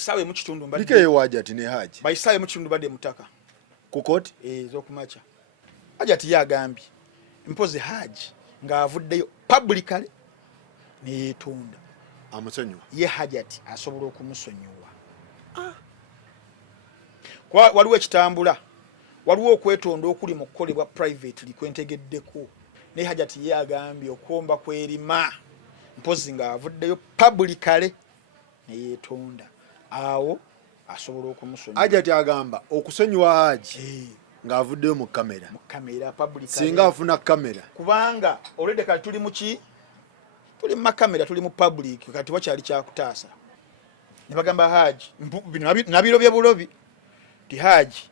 bayisawe mu kitundu mbadde Like Hajji ne Hajji bayisawe mu kitundu badde mutaka ku koti z'okumaca Hajji yagambye mpozi Hajji ng'avuddeyo publicly ne yeetonda amusonyiwa ye Hajji asobola okumusonyiwa waliwo ekitambula waliwo okwetonda okuli mu kukolebwa privately kwentegeddeko ne Hajji ye agambye okwomba kwerima mpozi ng'avuddeyo publicly ne yeetonda awo asobola okumusonyiwa Hajji agamba okusonyiwa Hajji ng'avuddeyo mu kamera publicly singa afuna kamera kubanga already kati tuli mu ki tuli mu makamera tuli mu public kati wakyali kyakutaasa ne bagamba Hajji nabirobye bulobi ti Hajji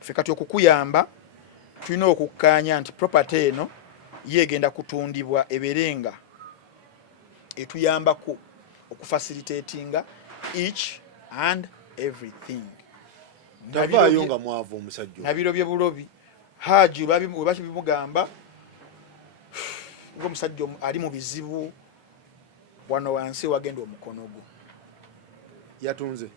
ffe kati okukuyamba tulina okukkaanya nti property eno yegenda kutundibwa eberenga etuyambako okufacilitatinga each and everything tavaayo nga mwavu omusajja nabirobye bulobi Hajji bibimugamba ng'omusajja ali mu bizibu wano wansi wagenda omukono gwo yatunze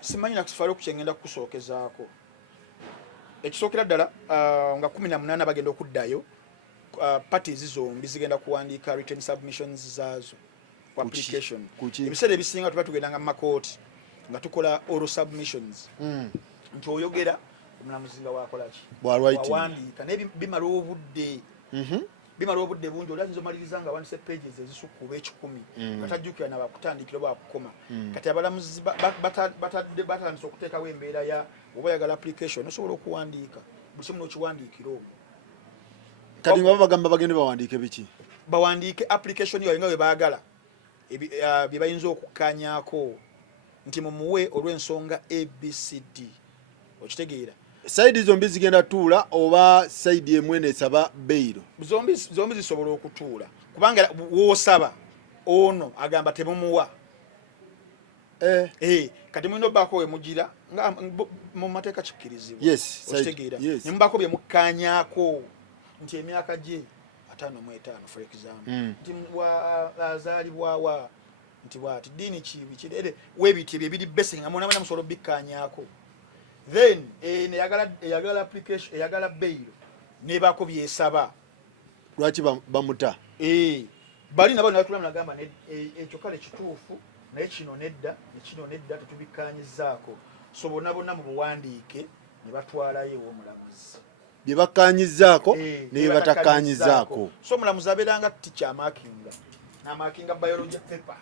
simanyi nakusifayo kukyengenda kukusookezaako ekisookera ddala nga 18 bagenda okuddayo parties zombi zigenda kuwandiika written submissions zaazo ku application ebiseera ebisinga tuba tugendanga mu makooti nga tukola oral submissions nti oyogera omulamuzi nga wakolaki wawandiika naye bimala obudde bimala obudde bungi oli ayinza omaliriza nga wandise pages ezisukkuba 10 nga tajjukira nabakutandikira bakukoma kati abalamuzi batandise okuteekawo embeera ya oba oyagala application osobola okuwandiika buli kimu n'okiwandiikira ogwo kati nga bagamba bagende bawandiike biki bawandiike application yayo nga bwe baagala bye bayinza okukkaanyaako nti mumuwe olw'ensonga ABCD okitegeera saidi zombi zigenda tuula oba saidi emwe nesaba beiro zombi zisobola okutuula kubanga woosaba ono agamba temumuwa kati mulina obbaako we mugira nga mu mateeka kikkirizibwa okitegeera ne mubaako bye mukkaanyaako nti emyaka gye 55 for example nti azaalibwawa nti bwati ddiini kibikirere weebiti ebyo ebiri basic nga mwona musobola obbikkaanyaako then eyagala application eyagala bail nebaako byesaba lwaki bamuta bali nabo natulamu nagamba ekyo kale kituufu naye kino nedda tetubikkaanyizaako so bonna mu buwandiike ne batwalayo ew'omulamuzi bye bakkaanyizaako ne batakkaanyizaako so omulamuzi abeeranga tikyamakinga n'amakinga biology paper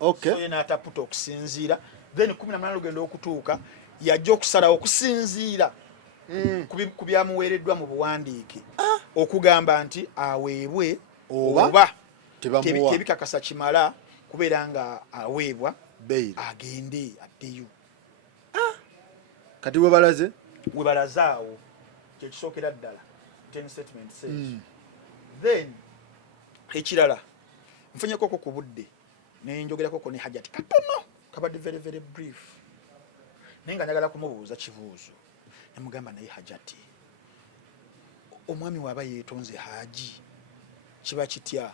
so ye n'ataputa okusinziira then 18 lugenda okutuuka yajja okusalawo okusinziira ku byamuweereddwa mu buwandiike okugamba nti aweebwe oba tebikakasa kimala kubeera nga aweebwa agende addeyo kati we balaze awo kyekisookera ddala 10 statement says then ekirala nfunyekoko ku budde nenjogerakoko ne Hajji katono kabadde very very brief naye nga njagala kumubuuza kibuuzo nemugamba naye Hajji omwami waaba yeetonze Hajji kiba kitya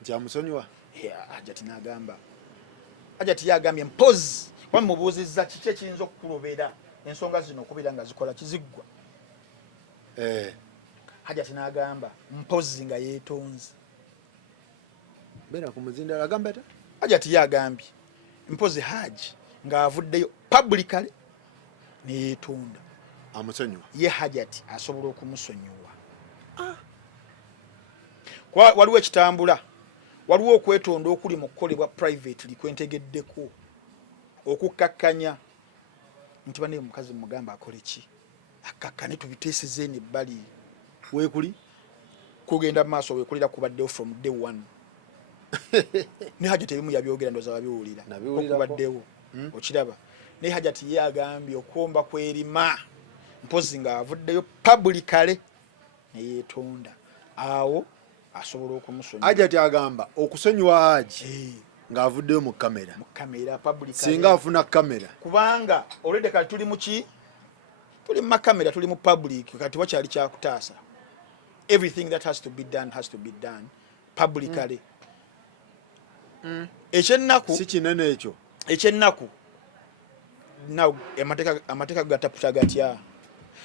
nti amusonyiwa Hajji n'agamba Hajji yagambye mpozi wamubuuzizza kiki ekiyinza okukulobera ensonga zino okubeera nga zikola kiziggwa Hajji n'agamba mpozi nga yeetonze bena ku muzindala agamba ata Hajji yagambye mpozi Hajji ng'avuddeyo publicly ne yeetonda amusonyiwa ye Hajji asobola okumusonyiwa waliwo ekitambula waliwo okwetonda okuli mu kukolebwa privately kwentegeddeko okukkakkanya nti bane omukazi mugamba akole ki akkakkane tubiteeseze nebbali weekuli kugenda mu maaso weekulira kubaddewo from day one ne Hajji tebimu yabyogera ndoza wabiwulira okubaddewo okiraba ne Hajji ye agambye okwomba kwerima mpozi ng'avuddeyo publicly ne yeetonda awo asobola okumusonyiwa Hajji agamba okusonyiwa Hajji ng'avuddeyo mu kamera publicly singa afuna kamera kubanga already kati tuli mu ki tuli mu makamera tuli mu public kati wakyali kyakutaasa. Everything that has to be done publicly. Ekyennaku si kinene ekyo. Ekyennaku now amateeka gataputa gatya.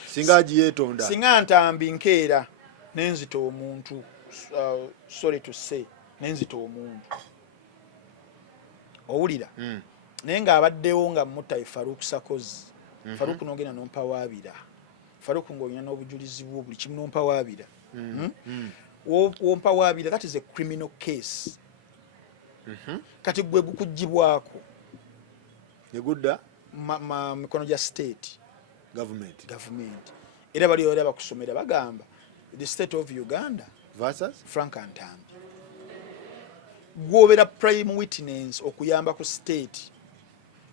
Singa agiyeetonda. Singa Ntambi nkeera nenzita omuntu sorry to say nenzita omuntu. Owulira. Naye ng'abaddewo nga mutayi Farouk Sakozi. Farouk n'ogenda n'ompa waabira. Farouk ng'olina n'obujulizi bwo buli kimu n'ompa waabira. Wompa waabira, that is a criminal case. Kati gwe gukugibwako. Negudda mikono gya state. Government. Era bali oli abakusomera bagamba the state of Uganda versus Frank Ntambi. Gwobera prime witness okuyamba ku state.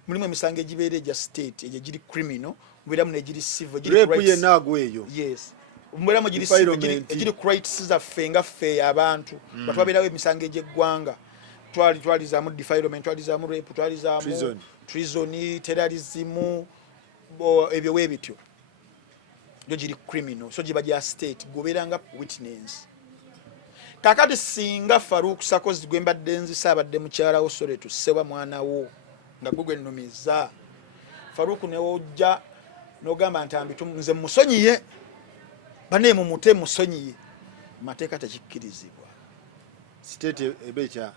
Mulimu emisango egibeera egya state egyo giri criminal, mubeeramu negiri civil, giri rape ye naagwo eyo. Yes. Mubeeramu giri civil, giri rights zaffe nga ffe abantu. Batwabeerawo emisango egy'eggwanga. Twalizaamu defilement, twalizaamu rape, twalizaamu treason, terrorism, ebyo weebityo. Gyo giri criminal, so giba gya state, gobeeranga witness. Kakati singa Farouk Sakozi gwe mbadde nzisa abadde mukyala wo sore tusewa mwana wo nga gwe nnumiza. Farouk ne ojja n'ogamba Ntambi nze musonyiye. Bane mumute musonyiye. Mateeka tekikkirizibwa. State ebecha.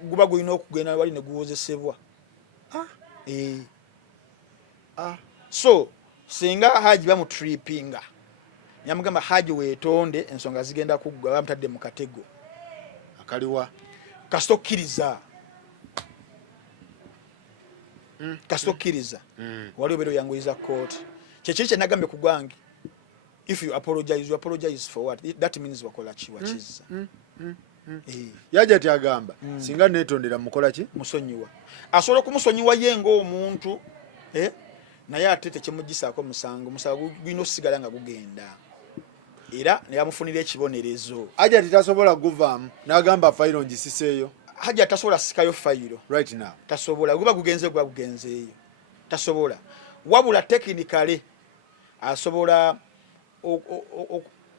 Guba gulina okugenda wali ne guwozesebwa. So singa Hajji bamutripinga. Nyamugamba Hajji weetonde ensonga zigenda kuggwa bamutadde mu katego. Akaliwa. Kasitokiriza. Kasitokiriza. Wali obeera oyanguyiza court. Kyekiri kye nagambe ku gwange. If you apologize for what? That means wakola ki wakiza. Yaja tyagamba singa neetondera mukola ki? Musonyiwa. Asobola okumusonyiwa ye ng'omuntu naye ate tekimugisaako musango. Musango gwino sigala nga gugenda. Era ne bamufunira ekibonerezo. Hajji titasobola guvaamu n'agamba fayiro ngisiseeyo. Hajji tasobola sikayo fayiro. Right now. Tasobola. Guba gugenzeeyo. Tasobola. Wabula technically asobola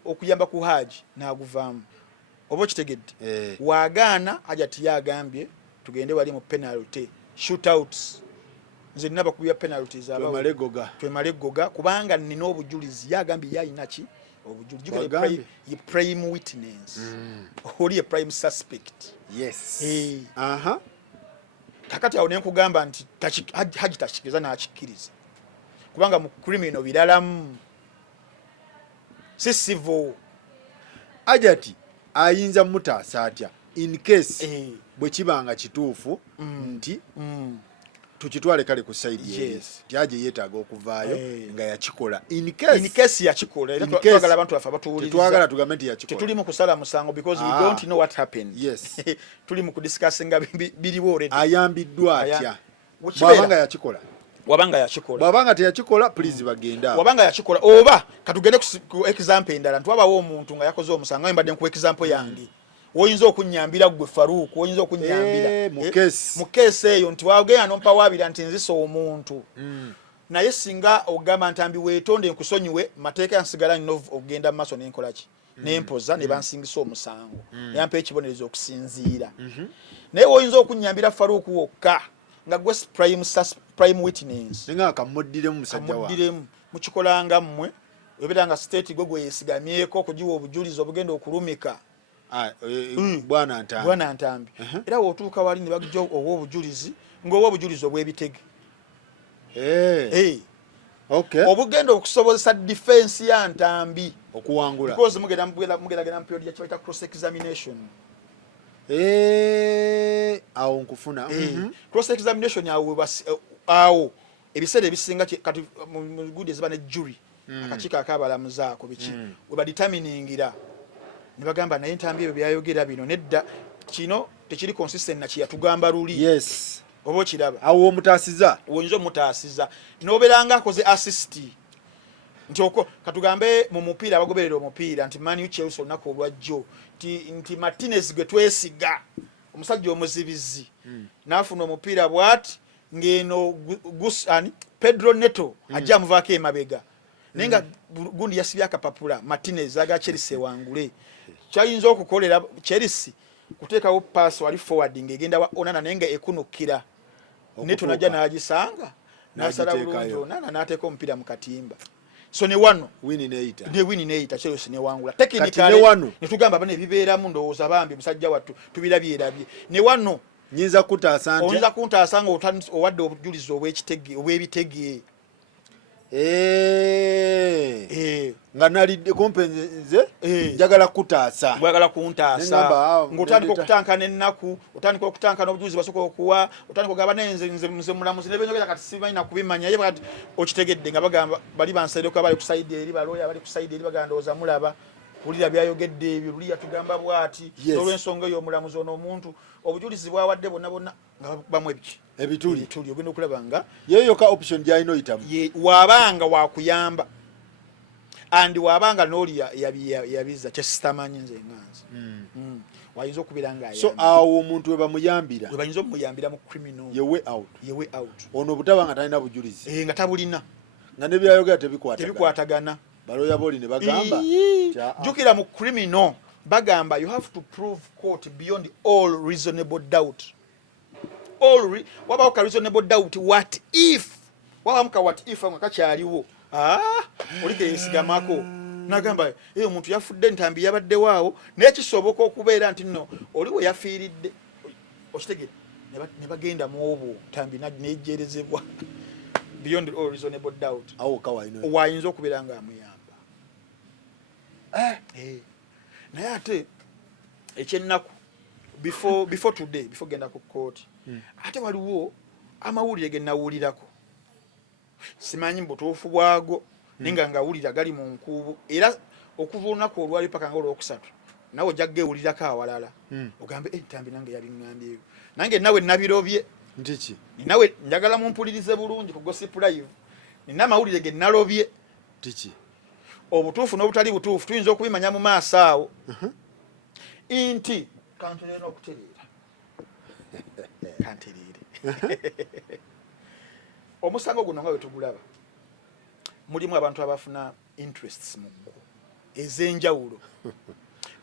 okuyamba ku Hajji n'aguvaamu. Oba kitegedde. Waagaana Hajji yagambye tugende wali mu penalty shootouts. Nze nina bakubya penalties aba. Twemale goga kubanga nina obujulizi yagambye yayina ki? Obujulizi. Prime witness. Oli prime suspect. Yes. Kakati awo nenkugamba nti Hajji takikiriza n'akikkiriza. Kubanga mu criminal biralamu. Si civil. Hajji ayinza mutaasa atya in case bwe kibanga kituufu nti tukitwale kale ku side yes. Hajji yeetaaga okuvaayo nga yakikola in case yakikola era twagala abantu bafa batuwuliriza twagala tugambe nti yakikola tuli mu kusala musango because we don't know what happened. Yes. Tuli mu kudiscussinga biriwo already. Ayambiddwa atya bwabanga yakikola. Bwabanga teyakikola please bagenda. Wabanga yakikola oba katugende ku example endala ntwabawo omuntu nga yakoze omusango embadde ku example yange. Oyinza okunyambira gwe Farouk, oyinza okunyambira mu case eyo nti wagenda nompa wabira nti nzisa omuntu. Naye singa ogamba Ntambi weetonde nkusonyiwe mateeka yansigala nnyo ogenda maaso n'enkola ki n'empoza ne bansingisa omusango yampa ekibonerezo okusinziira. Naye oyinza okunyambira Farouk wokka nga gwe prime witness nga akamuddiremu musajja wa amuddiremu mukikolanga mmwe obetanga state gwe yesigamyeko okugiwa obujulizi obugenda okulumika. Bwana Ntambi. Era wotuuka wali ne bagjo owo obujulizi ng'owo obujulizi obw'ebitege. Okay. Obugenda okusobozesa defense ya Ntambi okuwangula. Because mugenda period ya kibaita cross examination. Awo nkufuna. Cross examination awo ebiseera ebisinga kati mu good eziba ne jury akakiiko akabalamuzaako biki we ba determiningira ne bagamba naye Ntambi ebyo byayogera bino nedda kino tekiri consistent na kiyatugamba luli. Yes. Obo kiraba awo omutaasiza wonzo omutaasiza noberanga akoze assist nti okwo katugambe mu mupiira abagoberera omupiira nti Man U Chelsea onako olwajjo nti Martinez gwe twesiga omusajja omuzibizi nafuna omupiira bwati ngeno gusani Pedro Neto ajja muvako emabega nenga gundi yasibya akapapula Martinez aga Chelsea wangule kyayinza okukolera Chelsea kuteekawo pass wali forwarding egenda wa Onana nenga ekunukira Neto najja nagisanga nasala bulungi Onana nateeka omupiira mu katimba so ne wano win neita Chelsea ne wangula technically ne tugamba bane bibeeramu ndowooza bambi musajja wattu tubirabye ne wano nyinza kutaasanga oyinza kuntaasanga owadde obujulizi obw'ebitege nga nalidde kompenze njagala kutaasa mwagala kuntaasa ng'otandika okutankana ennaku otandika okutankana obujulizi basoka okuwa otandika ogamba nze mulamuzi nebenyogera kati simanyi nakubimanya ye kati okitegedde nga bagamba bali bansereko bali kusaidi eri baloya bali kusaidi eri baganda oza mulaba ulira byayogedde ebyo luli yatugamba bwati olw'ensonga eyo omulamuzi ono omuntu obujulizi bwawadde bonna nga bamwe ebituli ogenda okulaba nga yeyo ka option gyalina oyitamu wabanga wakuyamba andi wabanga n'oli yabiza kyesitamanyi nze enganzi wayinza okubeera nga so awo omuntu we bamuyambira bayinza omuyambira mu criminal yewe out ono obutaba nga talina bujulizi nga tabulina nga ne byayogera tebikwatagana baloya boli ne bagamba jukira mu criminal bagamba you have to prove court beyond all reasonable doubt wabawuka reasonable doubt what if nga kakyaliwo olike yesigamako nagamba omuntu yafudde Ntambi yabadde waawo nekisoboka okubeera nti nno oliwo yafiiridde okitegere ne bagenda mu obwo Ntambi nejerezebwa beyond all reasonable doubt wayinza okubeera nga amuyamba naye ate ekyennaku before today before genda ku court ate waliwo amawulire genawulirako simanyi butuufu bwago ninga ngawulira gali mu nkuubo era okuva olunaku olwali paka nga olwokusatu nawe ojja gewulirako awalala ogambe Ntambi nange yabiŋŋambyeyo nange nawe nabirobye ntiki nawe njagala mumpulirize bulungi ku Gossip Live nina amawulire ge nalobye ntiki obutuufu n'obutali butuufu tuyinza okubimanya mu maaso awo inti kanterera okutereera omusango guno nga wetugulaba mulimu abantu abafuna interests mu ggo ez'enjawulo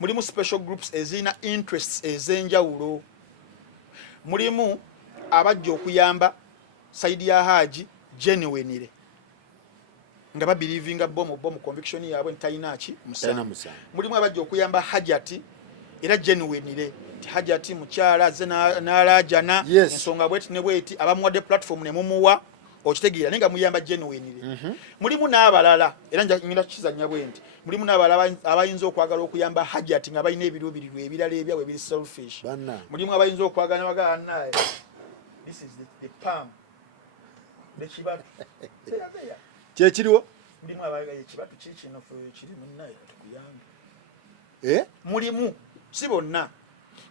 mulimu special groups ezirina interests ez'enjawulo mulimu abajja okuyamba saidi ya Hajji genuinely nga babirivinga bomu conviction yaabwe ntalina musango mulimu abajja okuyamba Hajji era genuinely Hajji mukyala ze n'alajana ensonga bweti ne bweti abamuwadde platform ne mumuwa okitegeera nenga muyamba genuinely mulimu n'abalala era njagala kizanya bwenti mulimu n'abalala abayinza okwagala okuyamba Hajji nga balina ebiruubirirwa ebirala ebyawe ebiri selfish mulimu abayinza okwagala bagana this is the palm nekibatu kyekiriwo mulimu abayagala ekibatu kikino kiri munnaye tukuyambe mulimu si bonna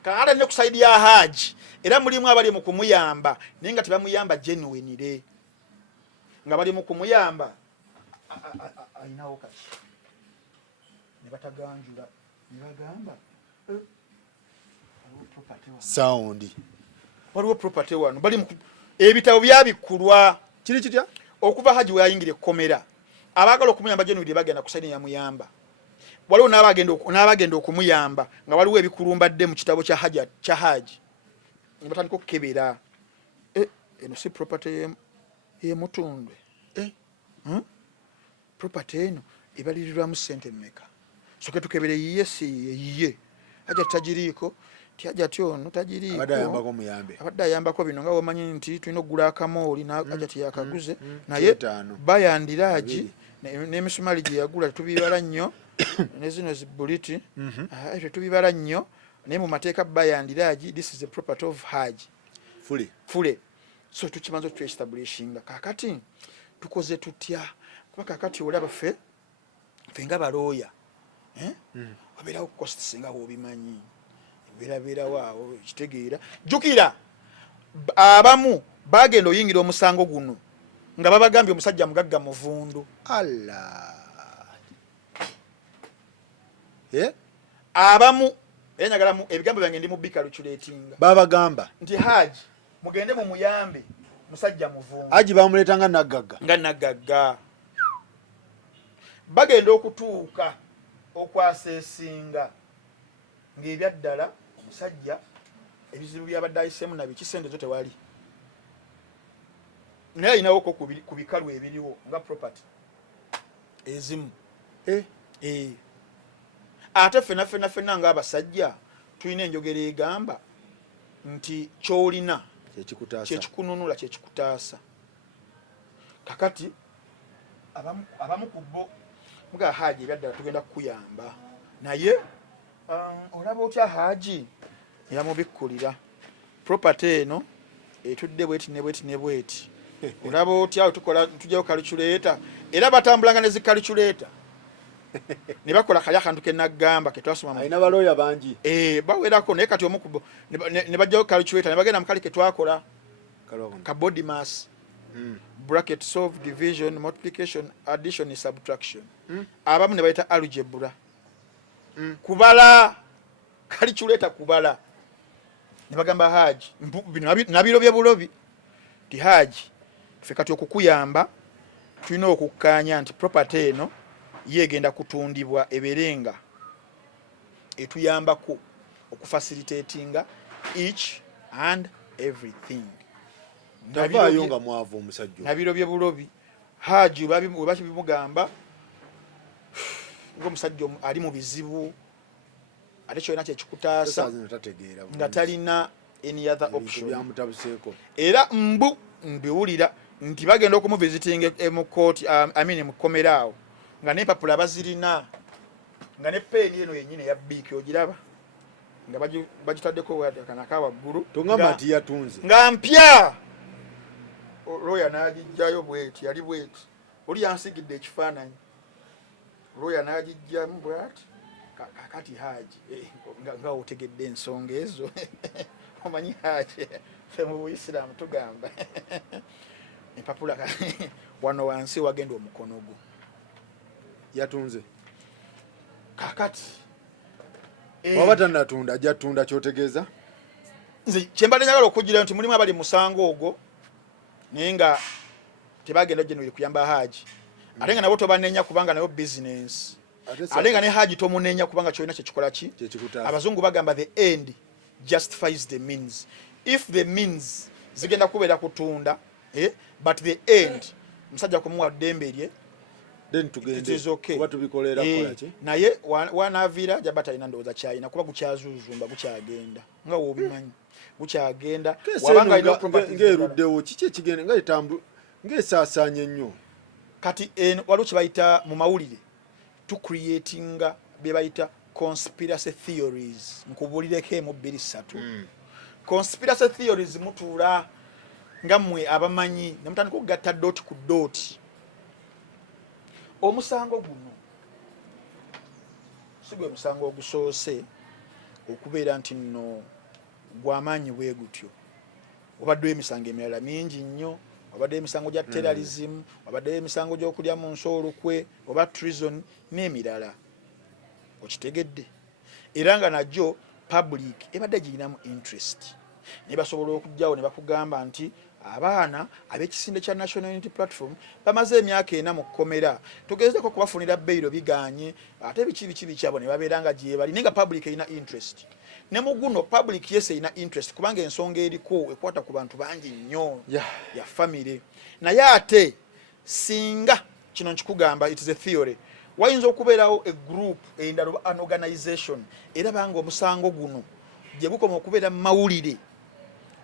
kakata ne kusaidi ya Hajji era mulimu abali mu kumuyamba nenga tebamuyamba genuinely nga bali mu kumuyamba ayinawo kati ne bataganjula ne bagamba sound waliwo property wano bali mu ebitabo byabikulwa kiri kitya okuva Hajji we yayingira Ekkomera abagala okumuyamba genuinely bagenda kusaidi ya muyamba waliwo n'abagenda okumuyamba nga waliwo ebikulumbadde mu kitabo kya Hajji ne batandika okukebera eno si property Mutundwe property eno ebalirirwamu ssente mmeka soke tukebere yiye Hajji tagiriiko Hajji ono tagiriiko abadde ayambako bino nga womanyi nti tulina okugula akamooli Hajji yakaguze naye bayandira Hajji n'emisumali gye yagula tubibala nnyo ne zino zibuliti tubibala nnyo naye mu mateeka bayandira Hajji this is the property of Hajji fule so tukimanza tuestablishinga kakati tukoze tutya kuba kakati olaba ffe nga balooya wabeerawo cost singa wobimanyi beerabeera waawo kitegeera jukira abamu bagenda oyingira omusango guno nga babagambye omusajja mugagga muvundu abamu era nyagala ebigambo byange ndi mu bika luculatinga babagamba nti Hajji mugende mu muyambe musajja muvungu Hajji bamuleeta nga nagagga bagenda okutuuka okwaseesinga ng'ebyaddala omusajja ebizibu byabadde ayiseemu nabyo kisente zo tewali naye ayinawoko ku bikalu ebiriwo nga property ezimu ate ffenna ng'abasajja tulina enjogera egamba nti kyolina kyekikununula kyekikutaasa kakati abamu ku bo muga Hajji ebyaddala tugenda kukuyamba naye olaba otya Hajji yamubikkulira property eno etudde bweti ne bweti olaba otya tujjayo calculator era batambulanga ne zicalculator ne bakola kali akantu ke nagamba ke twasoma ayina balooya bangi bawerako naye kati omukubo ne bajjayo calculator ne bagenda mu kali ke twakola ka body mass bracket solve division multiplication addition subtraction abamu ne bayita algebra kubala calculator kubala ne bagamba Hajji nabiro bye bulobi ti Hajji ffe kati okukuyamba tulina okukkaanya nti property eno yegenda kutundibwa eberenga etuyambako okufacilitatinga each and everything tavaayo nga mwavu omusajja nabiro bye bulobi Hajji webakibimugamba ng'omusajja ali mu bizibu ate kyolina kyekikutaasa nga talina any other option era mbiwulira nti bagenda okumuvisitinga mu kooti mu Ekkomera awo nga n'empapula bazirina nga ne peeni eno yennyini eya biiki ogiraba nga bagitaddeko akanaka waggulu tongamba nti yatunze nga mpya lawyer n'agijjayo bweti yali bweti oli yansigidde ekifaananyi lawyer n'agijjamu bwati kakati Hajji nga otegedde ensonga ezo omanyi Hajji ffe mu Buisiraamu tugamba empapula wano wansi wagenda omukono gwo yatunze kakati waba tannatunda ajja tunda kyotegeeza nze kyembadde njagala okugirayo nti mulimu abali musango ogwo naye nga tebagenda genuine kuyamba Hajji ate nga nabo tobanenya kubanga nayo business ate nga ne Hajji tomunenya kubanga kyolina kyekikola ki abazungu bagamba the end justifies the means if the means zigenda kubeera kutunda but the end musajja kumuwa ddembe lye then tugende kuba tubikolera kola ki naye wanaavira jabata ina ndowooza kyayina kuba gukyazuzumba gukyagenda nga wobimanyi gukyagenda wabanga ina ng'eruddewo kiki ekigenda nga etambu ng'esaasaanya ennyo kati waliwo kye bayita mu mawulire to creatinga bye bayita conspiracy theories nkubulireko emu 2-3 conspiracy theories mutuula nga mmwe abamanyi ne mutandika okugatta dooti ku dooti omusango guno si gwe musango ogusoose okubeera nti nno gw'amaanyi bwe gutyo wabaddewo emisango emirala mingi nnyo wabaddewo emisango gya terrorism wabaddewo emisango gy'okulya mu nsi olukwe oba treason n'emirala okitegedde era nga najjo public ebadde girinamu interest ne basobola okujjawo ne bakugamba nti abaana ab'ekisinde kya National Unity Platform bamaze emyaka 4 mu Ekkomera tugezeko kubafunira bbeiro biganye ate biki kyabo ne babeeranga gye bali nenga public erina interest ne muguno public yese erina interest kubanga ensonga eriko ekwata ku bantu bangi nnyo ya family naye ate singa kino nkikugamba it is a theory wayinza okubeerawo a group endala an organization era banga omusango guno gye gukoma okubeera mu mawulire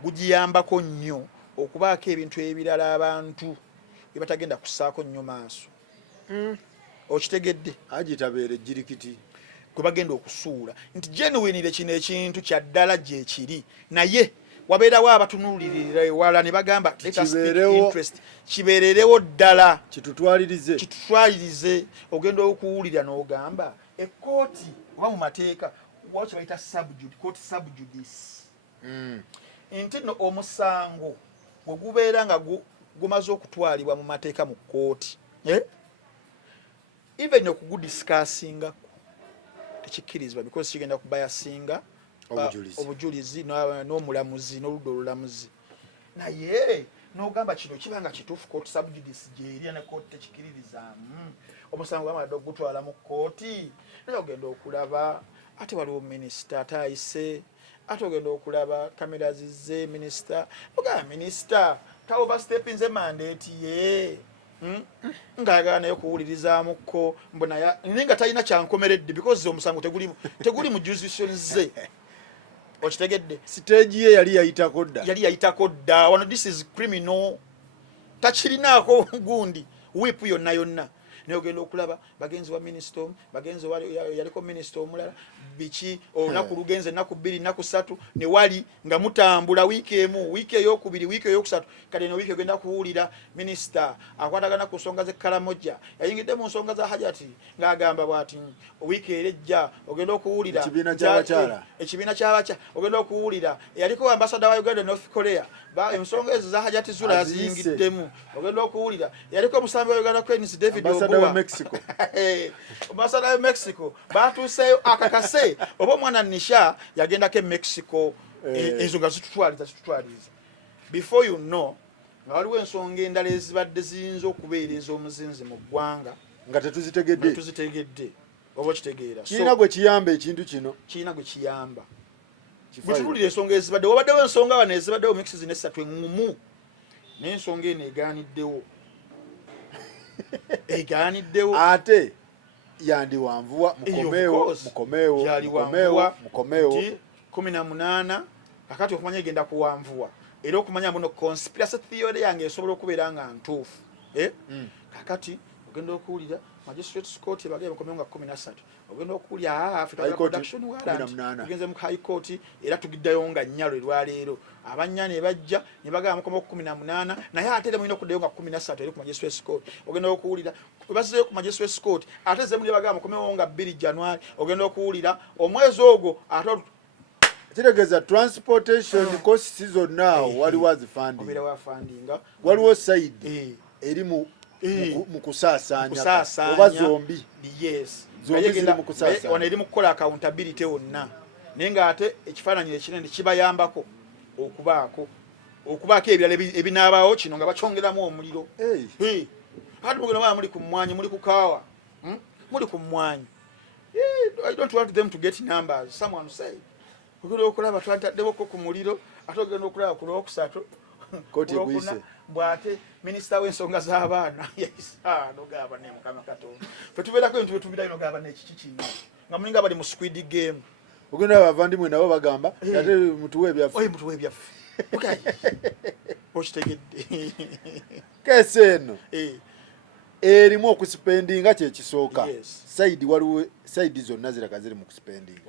gugiyambako nnyo okubaako ebintu ebirala abantu bye batagenda kussaako nnyo maaso okitegedde agitabeere jirikiti kwe bagenda okusuula nti genuinire kino ekintu kya ddala gye kiri naye wabeerawo abatunuulirira ewala ne bagamba kibeererewo ddala kitutwalirize ogenda okuwulira n'ogamba ekkooti oba mu mateeka waliwo kye bayita subjudice nti nno omusango bwe gubeera nga gumaze okutwalibwa mu mateeka mu kkooti even okugudisikasinga tekikkirizibwa because kigenda kubayasinga obujulizi n'omulamuzi n'oludda olulamuzi naye n'ogamba kino kibanga kituufu kooti subjudice gyeri ne kooti tekikiririzaamu omusango gw'amadde okugutwala mu kooti naye ogenda okulaba ate waliwo minisita ate ayise ate ogenda okulaba kamera zizze minisita ogamba minisita ta overstepinze mandate ye ng'ayagala naye okuwulirizaamuko mbona naye nga talina kyankomeredde because omusango teguli mu jurisdiction ze okitegedde stage ye yali yayitako dda wano this is criminal takirinaako gundi whip yonna naye ogenda okulaba bagenzi wa minisita omu bagenzi yaliko minisita omulala biki olunaku lugenze ennaku 2 ennaku 3 ne wali nga mutambula wiiki emu wiiki eyokubiri wiiki eyokusatu kale no wiiki ogenda kuwulira minisita akwatagana ku nsonga z'Ekaramoja yayingidde mu nsonga za Hajji ng'agamba bw'ati wiiki erejja ogenda okuwulira ekibiina ky'abakyala ogenda okuwulira yaliko ambasada wa Uganda North Korea ensonga ezo za Hajji Zula yaziyingiddemu ogenda okuwulira yaliko omusambi wa Uganda Cranes David ambasada wa Mexico batuuseyo akakase oba omwana Nisha yagendako e Mexico ezo nga zitutwaliza before you know nga waliwo ensonga endala ezibadde ziyinza okubeera ez'omuzinzi mu ggwanga nga tetuzitegedde oba kitegeera kiina gwe kiyamba ekintu kino kiina gwe kiyamba butululira ensonga ezibadde wabaddewo ensonga wano ezibaddewo mixes n'essatu eŋŋumu naye ensonga eno egaaniddewo ate yandiwanvuwa mukomeewo 18 akati okumanya egenda kuwanvuwa era okumanya muno conspiracy theory yange esobola okubeera nga ntuufu kakati ogenda okuwulira magistrate court bagenda mukomeewo nga 13 ogenda okuwulira production warrant tugenze mu high court era tugiddayo nga nnyalo erwaleero abanya ne bajja ne bagamba mukomeewo 18 naye ate mulina okuddayo nga 13 eri ku magistrate court ogenda okuwulira bazizeyo ku magistrate court ate ze muli bagamba mukomeewo nga 2 January ogenda okuwulira omwezi ogwo ate kitegeza transportation costs zonna waliwo azifunding obeera wafundinga waliwo side eri mu kusaasaanya oba zombi ziri mu kusaasanya wano eri mu kukola accountability wonna naye ng'ate ekifaananyi ekinene kibayambako okubaako ebirala ebinaabaawo kino nga bakyongeramu omuliro ate mugenda baba muli ku mmwanyi muli ku kaawa muli ku mmwanyi I don't want them to get numbers someone say ogenda okulaba twataddewoko ku muliro ate ogenda okulaba ku lwokusatu kooti eguyise bw'ate minisita w'ensonga z'abaana nogamba ne Mukama Katonda fe tubeerako ebintu byetubirayo nogamba nekiki kino nga mulinga bali mu squid game ogenda abavandimwe nabo bagamba ate mutuwe ebyaffe okitegedde kesi eno erimu okusipendinga kyekisooka waliwo saidi zonna ziraga ziri mu kusipendinga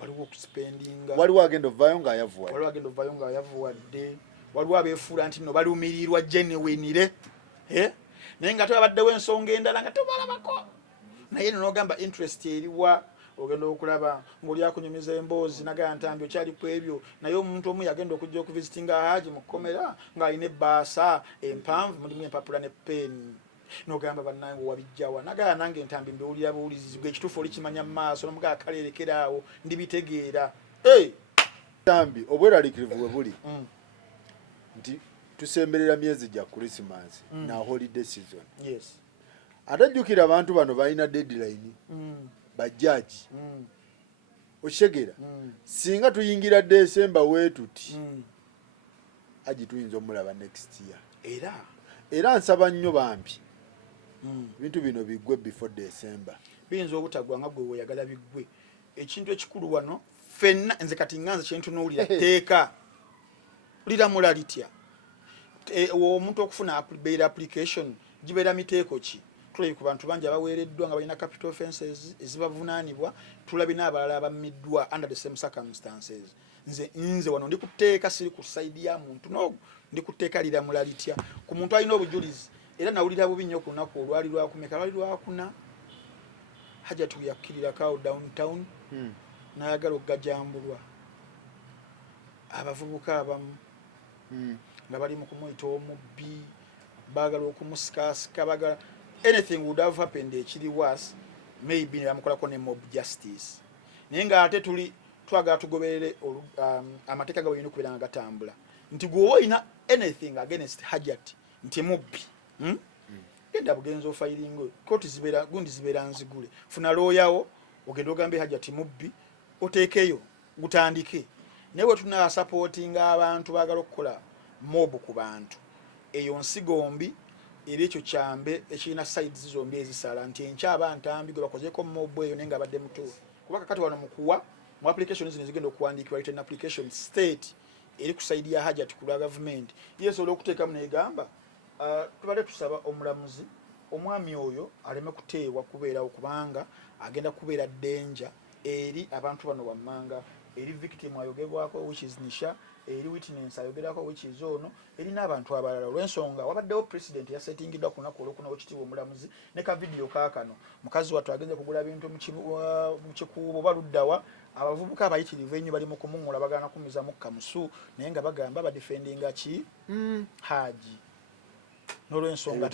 waliwo agenda ovaayo ng'ayavuwadde waliwo abeefuula nti no balumirirwa genuinire naye nga tebabaddewo ensonga endala nga tebalabako naye nogamba interest eriwa ogenda okulaba ng'oli akunyumiza emboozi nagamba Ntambi okyali ku ebyo naye omuntu omu yagenda okujja okuvisitinga Hajji mu Ekkomera ng'alina ebbaasa empanvu mulimu empapula ne peeni nogamba bannange wabijjawa nagamba nange Ntambi mbiwulira buwulizi bwe ekituufu oli kimanya mu maaso nomugaa kaleerekeraawo ndibitegeera Ntambi obweraliikirivu bwe buli nti tusemberera myezi gya Christmas na holiday season atajjukira abantu bano balina deadline bajaji oshegera singa tuyingira December wetuti Hajji tuyinza omulaba next year era nsaba nnyo bambi bintu bino biggwe before December biyinza obutagwa nga gwe weyagala biggwe ekintu ekikulu wano fenna nze kati nganze kintu n'owulira teeka ulira mulalitya omuntu okufuna bail application gibeera miteeko ki tulabi ku bantu bangi abaweereddwa nga balina capital offenses ezibavunaanibwa tulabi n'abalala abammiddwa under the same circumstances nze wano ndi kuteeka siri ku side ya muntu no ndi kuteeka lira mulalitya ku muntu alina obujulizi era nawulira bubi nnyo ku lunaku olwali lwakumeka lwali lwakuna Hajji tuyakkirira kawo downtown n'ayagala okugajambulwa abavubuka abamu nga bali mu kumuyita omubbi baagala okumusikasika bagala anything would have happened ekiri worse maybe ne bamukolako ne mob justice naye ng'ate twagala tugoberere amateeka nga bweyina okubeera nga gatambula nti gwe olina anything against Hajji nti mubbi genda bugenza ofairingo kooti zibeera nzigule funa looyawo ogenda ogambe Hajji ati mubbi oteekeyo gutandike naye bwe tunasapootinga abantu baagala okukola mobu ku bantu eyo nsigombi era ekyo kyambe ekirina sides zombi ezisala nti enkyaba Ntambi gwe bakozeeko mobu eyo naye nga abadde mutuufu kuba kakati wano mukuwa mu application zino zigenda okuwandiikibwa written application state eri ku side ya Hajji ati ku lwa gavumenti yesobola okuteekamu negamba tubadde tusaba omulamuzi omwami oyo aleme kuteebwa kubeerawo kubanga agenda kubeera danger eri abantu bano wammanga eri victim ayogerwako which is Nisha eri witness ayogerwako which is ono eri n'abantu abalala olw'ensonga wabaddewo president yasetingiddwa ku lunaku olwokuna ekitiibwa omulamuzi ne ka video kaakano mukazi wattu agenze kugula bintu mu kikuubo baluddawa abavubuka abayitirivu ennyo bali mu kumungula bagaana kumizamu kamusu naye nga bagamba badefendinga ki Hajji n'olw'ensonga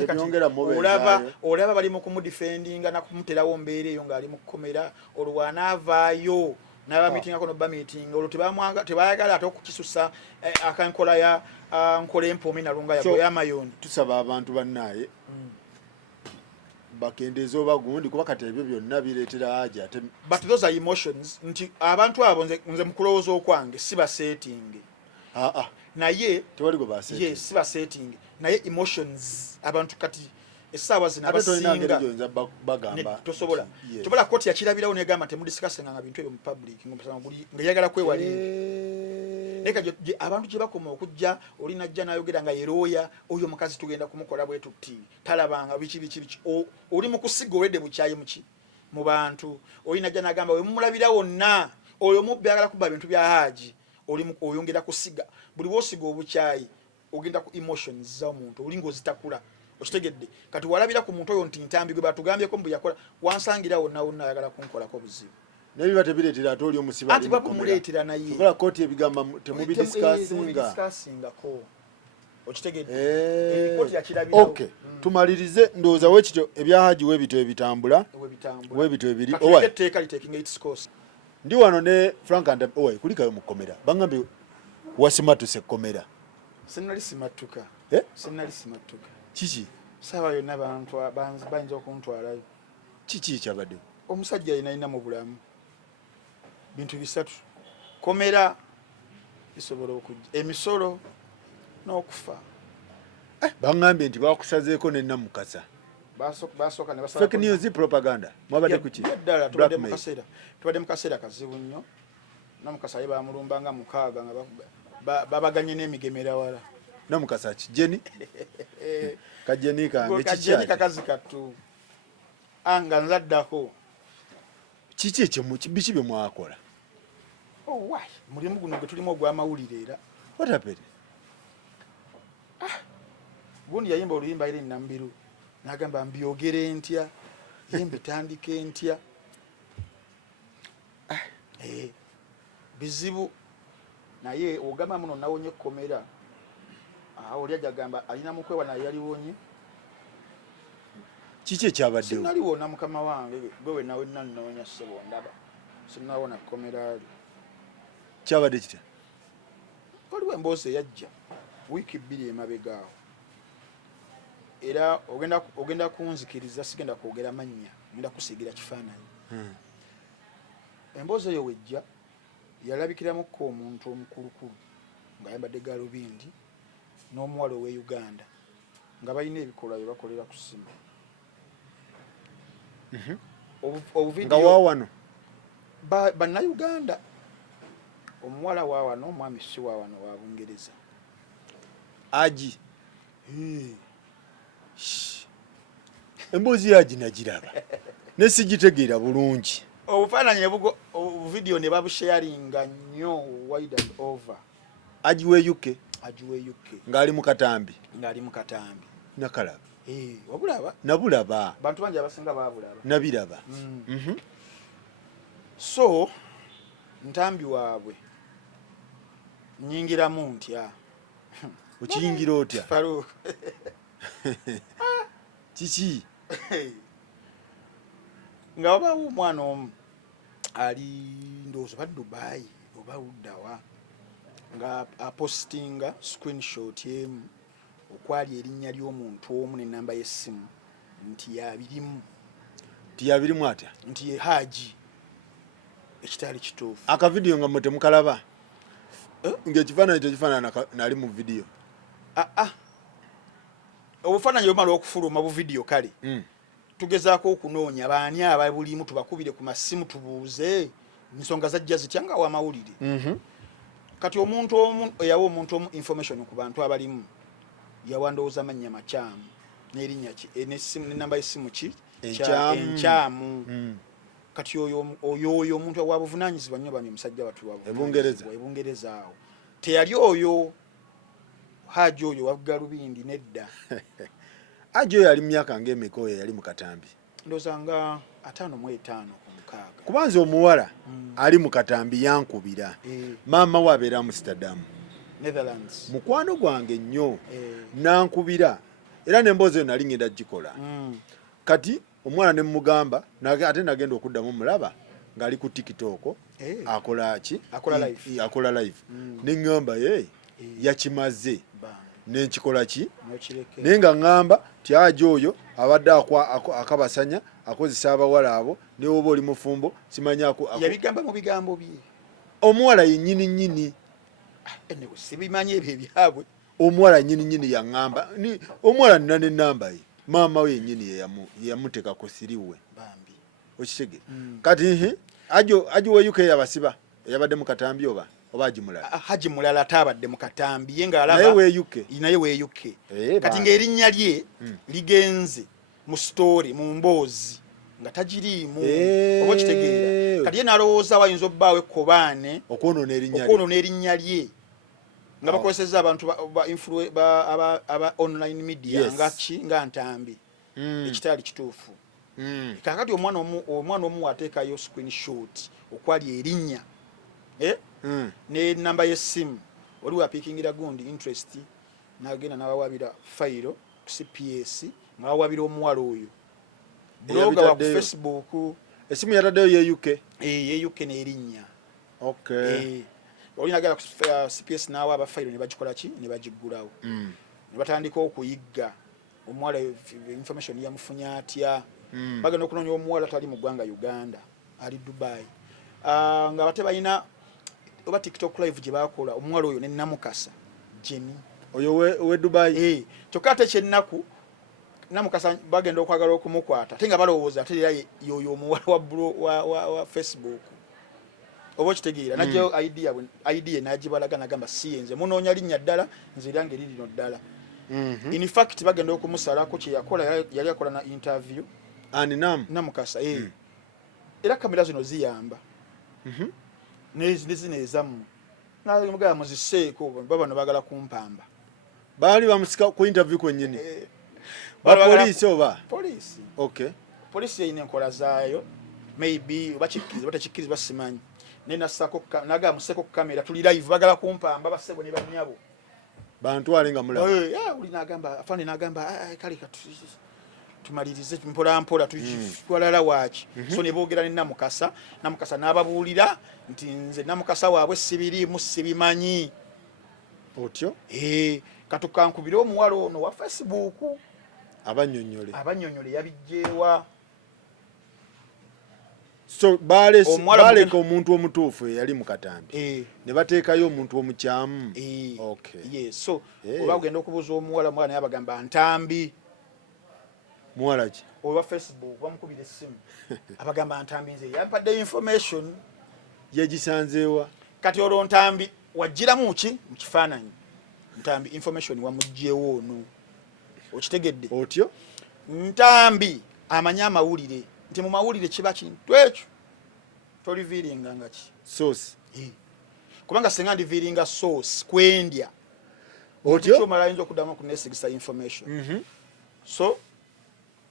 olaba bali mu kumudefendinga nakumuterawo mbeera eyo ng'ali mu kkomera olwo anaavaayo n'abamitingako nobamitinga olwo tebayagala ate okukisusa akankola ya nkola empomi nalunga yago y'amayoni. Tusaba abantu bannaaye bakendeeza oba gundi kuba kati ebyo byonna bireetera Hajji ate but those are emotions nti abantu abo nze mu kulowooza okwange si baseetinge naye tewali gwe baseetinge yes si baseetinge naye emotions abantu kati essaawa zino abasinga tosobola tobola kooti yakirabirawo negamba temudisikasinga nga bintu ebyo mu public nga yagala kwewalira naye abantu gye bakoma okujja olinajja n'ayogera nga yerooya oyo omukazi tugenda kumukola bwe tutti talabanga biki oli mu kusiga olwedde bukyayi muki mu bantu olinajja n'agamba we mumulabira wonna oyo mubbi agala kubba bintu bya Hajji oyongera kusiga buli bwosiga obukyayi ogenda ku emotions z'omuntu oli ng'ozitakula okitegedde kati walabira ku muntu oyo nti Ntambi gwe batugambyeko mbu yakola wansangira wonna ayagala kunkolako buzibu naye biba tebireetera ate oli omusiba ati bakumuleetera naye okola kooti ebigamba temubidisikaasingako okitegedde kooti yakirabirawo. Okay tumalirize ndowooza wekityo ebya Hajji weebito ebitambula weebito ebiri etteeka liteekinga its course. Ndi wano ne Frank Ntambi kulikayo mu kkomera bangambye Asimatuse Ekkomera sinali simatuka kiki saba yonna bantu bayinza okuntwalayo kiki kyabaddewo omusajja yinalina mu bulamu bintu bisatu komera bisobola okujja emisolo n'okufa bangambye nti bakusazeeko ne Namukasa basooka ne fake news propaganda mwabadde kuki ddala tubadde mu kaseera kazibu nnyo Namukasa ye bamulumbanga mukaaga nga babaganye n'emigemera wala Namukasa kijeni kajeni kange kajeni kakazi kattu anga nzaddako kiki ekyo biki bye mwakola mulimu guno gwe tulimu ogw'amawulire era what happened gundi yayimba oluyimba eri Nambiru n'agamba mbyogere ntya ye mbitandike ntya bizibu naye ogamba muno nawonye Ekkomera oli ajagamba alina mukwewa naye yaliwonye kiki ekyabaddewo sinaliwona mukama wange gwe we nawe nanoonya ssebo ndaba sinawona Ekkomera ali kyabadde kitya waliwo emboozi eyajja wiiki 2 emabegaawo era ogenda kunzikiriza sigenda kwogera mannya ngenda kusiigira kifaananyi emboozi eyo wejja yalabikiramuko omuntu omukulukulu ng'ayambadde galubindi n'omuwala ow'e Uganda nga balina ebikolwa bye bakolera ku ssimu nga waawano bannayuganda omuwala waawano omwami si waawano wa Bungereza Hajji emboozi ya Hajji nagiraba ne sigitegeera bulungi obufaananyi obuvidiyo ne babusharinga nnyo wide and over Hajji we UK ng'ali mu katambi nakalaba wabulaba nabulaba bantu bangi abasinga babulaba nabiraba so Ntambi waabwe nyingiramu ntya okiyingira otya kiki nga wabaawo omwana omu ali ndowooza oba Dubai oba luddawa nga apostinga screenshot emu okwali erinnya ly'omuntu omu n'ennamba y'essimu nti yabirimu atya nti ye Hajji ekitali kituufu. akavidiyo nga mwe temukalaba ng'ekifaananyi tekifaanana nali mu vidiyo obufaananyi bumala okufuluma bu vidiyo kale tugezaako okunoonya baani ababulimu tubakubire ku masimu tubuuze ensonga zajja zitya nga wamawulire. Kati omuntu omu eyawa omuntu omu information ku bantu abalimu yawandowooza amannya makyamu n'erinnya ki n'ennamba y'essimu ki enkyamu. Kati oyo omuntu awa buvunaanyizibwa nnyo bamye musajja watu ebungereza awo teyali oyo Hajji oyo wagga lubindi nedda. Hajji oyo yali mu myaka ng'emeka oyo yali mu Katambi ndowooza nga 55 kubanza omuwala ali mu Katambi yankubira maama we abeera Amsterdam Netherlands mukwano gwange nnyo nankubira era n'emboozi eyo nali ngenda gikola kati omwana ne mugamba ate nagenda okuddamu mulaba ng'ali ku TikTok akola live neŋŋamba yakimaze nenkikola ki naye nga ŋŋamba ti Hajji oyo abadde akabasanya akozesa abawala abo ne woba oli mufumbo simanya yabigamba mu bigambo bye omuwala yennyini sibimanyi ebyo ebyabwe omuwala nyini yaŋŋamba omuwala nina n'ennamba ye maama we yennyini yamuteekako siriwe bambi okitege kati Hajji we UK yabasiba yabadde mu Katambi oba Hajji mulala Hajji mulala atabadde mu Katambi ye nga alaba naye we UK kati ng'erinnya lye ligenze mu story mu mboozi nga tagiriimu oba kitegeera kati ye nalowooza wayinza obbaawo ekkobaane okwonoona erinnya lye nga bakozesezza abantu aba online media nga Ntambi ekitali kituufu. Kakati omwana omu wateekayo screenshot okwali erinnya n'ennamba y'essimu oli wapiikingira gundi interest n'agenda n'abawabira fayiro ku CPS nga bawabira omuwala oyo bloga wa ku Facebook essimu yataddeyo ye UK n'erinnya oli nagenda ku CPS n'awa abafayiro ne bagikola ki ne bagiggulawo ne batandika okuyigga omuwala information yamufunye atya bagenda okunoonya omuwala tali mu ggwanga Uganda ali Dubai nga bate balina oba TikTok live gye bakola omuwala oyo ne Namukasa Jenny oyo we Dubai kyokka ate kyennaku Namukasa bagenda okwagala okumukwata ate nga balowooza ate era yoyo omuwala wa Facebook oba kitegeera najjayo idea n'agibalaga n'agamba siyenze munoonya linnya ddala nze lyange lirino ddala in fact bagenda okumusalako kye yakola yali akola na interview Namukasa era kamera zino ziyamba nezino ezamu namugaa muziseeko babano bagala kumpamba baali bamusika ku interview kwennyini bapoliisi oba polisi yeyina enkola zaayo maybe oba kikkiriza batakikkirizibwa simanyi nenasako nagaa museko ku kamera tuli live bagala kumpamba basebo ne bannyabo bantwale nga mulaba uli nagamba afande nagamba kale tumalirize mpola twalala waaki so ne boogera ne Namukasa n'ababuulira nti nze Namukasa waabwe sibiriimu sibimanyi otyo katukankubire omuwala ono wa Facebook abannyonnyole yabijjeewa so baleka omuntu omutuufu eyali mu Katambi ne bateekayo omuntu omukyamu so oba ogenda okubuuza omuwala naye abagamba Ntambi muwala ki owa Facebook bamukubira essimu abagamba Ntambi nze yampadde information yegisanzeewa kati olwo Ntambi wajjiramu ki mu kifaananyi Ntambi information wamugjeewo ono okitegedde otyo Ntambi amanye amawulire nti mu mawulire kiba kintu ekyo toliviiringa nga ki source kubanga singa ndiviiringa source kwendya otyo kyomala ayinza okuddamu okunesigisa information so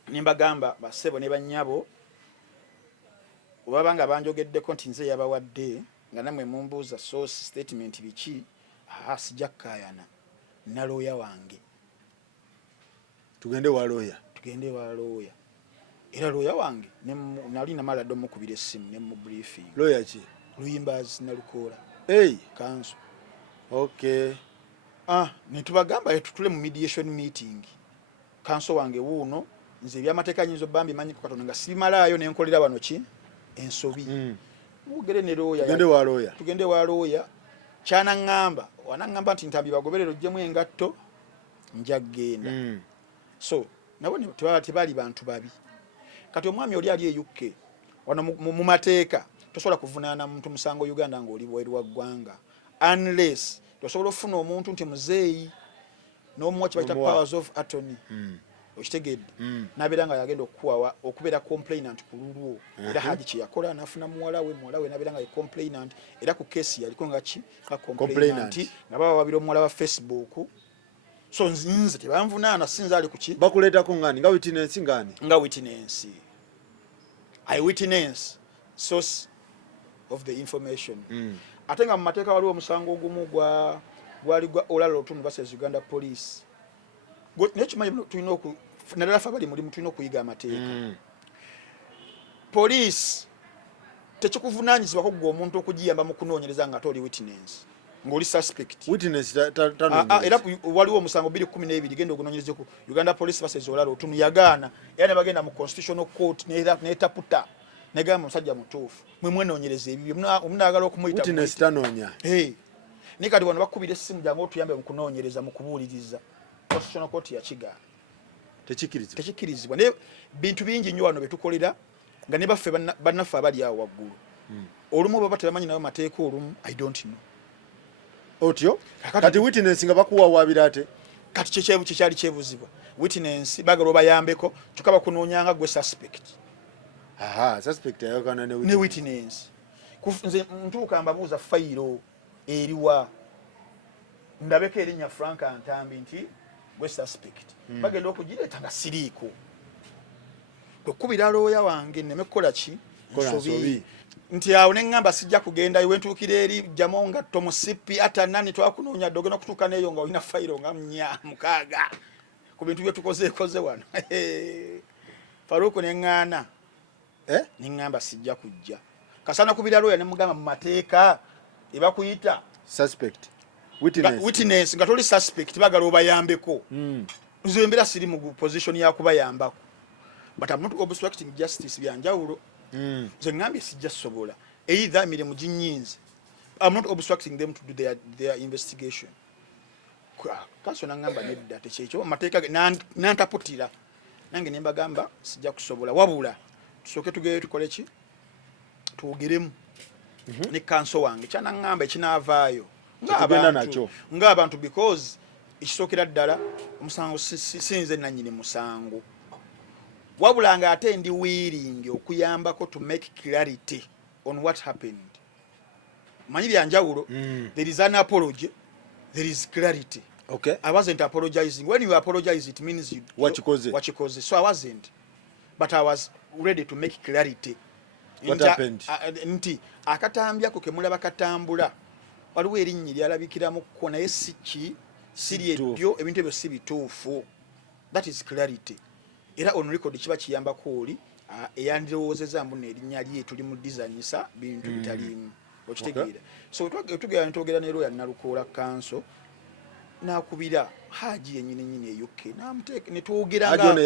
nimbagamba basebo ne bannyabo obabanga banjogeddeko nti nze yabawadde nga namwe mumbuuza source statement biki sijja kkaayana na looya wange tugende wa looya era looya wange nali namala dde omukubira essimu ne mu briefing Luyimbazi Nalukoola kanso netubagamba tutule mu mediation meeting kanso wange wuuno nze byamateeka nyinzo bambi manyi ku Katonda nga simalaayo nenkolera wano ki ensobi mugere ne lawyer tugende wa lawyer kyana ngamba wanangamba nti Ntambi bagoberero jjemu engatto njagenda so nabo tebali bantu babi kati omwami oli ali eyukke wano mu mateeka tosobola kuvunaana muntu musango Uganda ng'oli bweru wa ggwanga unless tosobola ofuna omuntu nti muzeeyi n'omuwa kibayita powers of attorney okitegedde nabeera nga yagenda okukuwawa okubeera complainant ku lulwo era Hajji kye yakola n'afuna muwala we nabeera nga ye complainant era ku keesi yaliko nga ki nga complainant nga babawabira omuwala wa Facebook so nze tebanvunaana sinza ali ku ki bakuleetako ngani nga witness ngani nga witness I witness source of the information ate nga mu mateeka waliwo omusango ogumu gwali gwa Oral Otundu versus Uganda Police nekimanyi tulina naddala fe abali mulimu tulina okuyiga amateeka police tekikuvunaanyizibwako gwe omuntu okugiyamba mu kunoonyereza nga toli witness ng'oli suspect era waliwo omusango 212 genda ogunoonyereze ku Uganda Police versus Oral Otundu yagaana era ne bagenda mu constitutional court n'etaputa negamba omusajja mutuufu mwe mwenoonyereza ebibyo omunaagala okumuyita witness tanoonya ni kati wano bakubira essimu jangu otuyambe mu kunoonyereza mu kubuuliriza constitutional court yakigaana tekikirizibwa naye bintu bingi nnyo wano betukolera nga ne baffe bannaffe abali awo waggulu olumu baba tebamanyi nayo mateeka olumu I don't know otyo kati witness nga bakuwawaabira ate kati kyali kyebuzibwa witness bagala obayambeko kyokka bakunoonyanga gwe suspect suspect ayagana ne witness nze ntuuka mbabuuza fayiro eriwa ndabeko erinnya Frank Ntambi nti gwe suspect bagenda okugireeta nga siriiko kwekubira looya wange nneme kukola ki nsobi nti awo neŋŋamba sijja kugendayo wentuukira eri jjamo nga tomusipi ata nani twakunoonya dde ogenda okutuuka neeyo nga olina fayiro nga 6 ku bintu byetukozeekoze wano Faruku neŋŋaana neŋŋamba sijja kujja kasana kubira looya nemugamba mu mateeka ebakuyita suspect witness nga toli suspect bagala obayambeko nze embeera siri mu position ya kubayambako but I'm not obstructing justice byanjawulo nze ngambye sijja sobola either emirimu ginyinze I'm not obstructing them to do their investigation kaso nangamba nedda tekyekyo amateeka nantaputira nange nembagamba sijja kusobola wabula tusooke tugere tukole ki tuwogeremu ne kanso wange kyanangamba ekinaavaayo ng'abantu because ekisookera ddala omusango sinze nannyini musango wabula nga ate ndi willing okuyambako to make clarity on what happened manyi byanjawulo there is an apology there is clarity I wasn't apologizing when you apologize it means you wachikoze so I wasn't but I was ready to make clarity what happened nti akatambyako kemulaba katambula waliwo erinnya lyalabikiramu ko naye siri ebyo ebintu ebyo si bituufu that is clarity era on record kiba kiyambako oli eyandirowoozeza mbuno erinnya lye tuli mu designisa bintu bitaliimu okitegeera so tugera netwogera ne lawyer Nalukoola kanso nakubira Hajji yennyini eyukke netwogera nga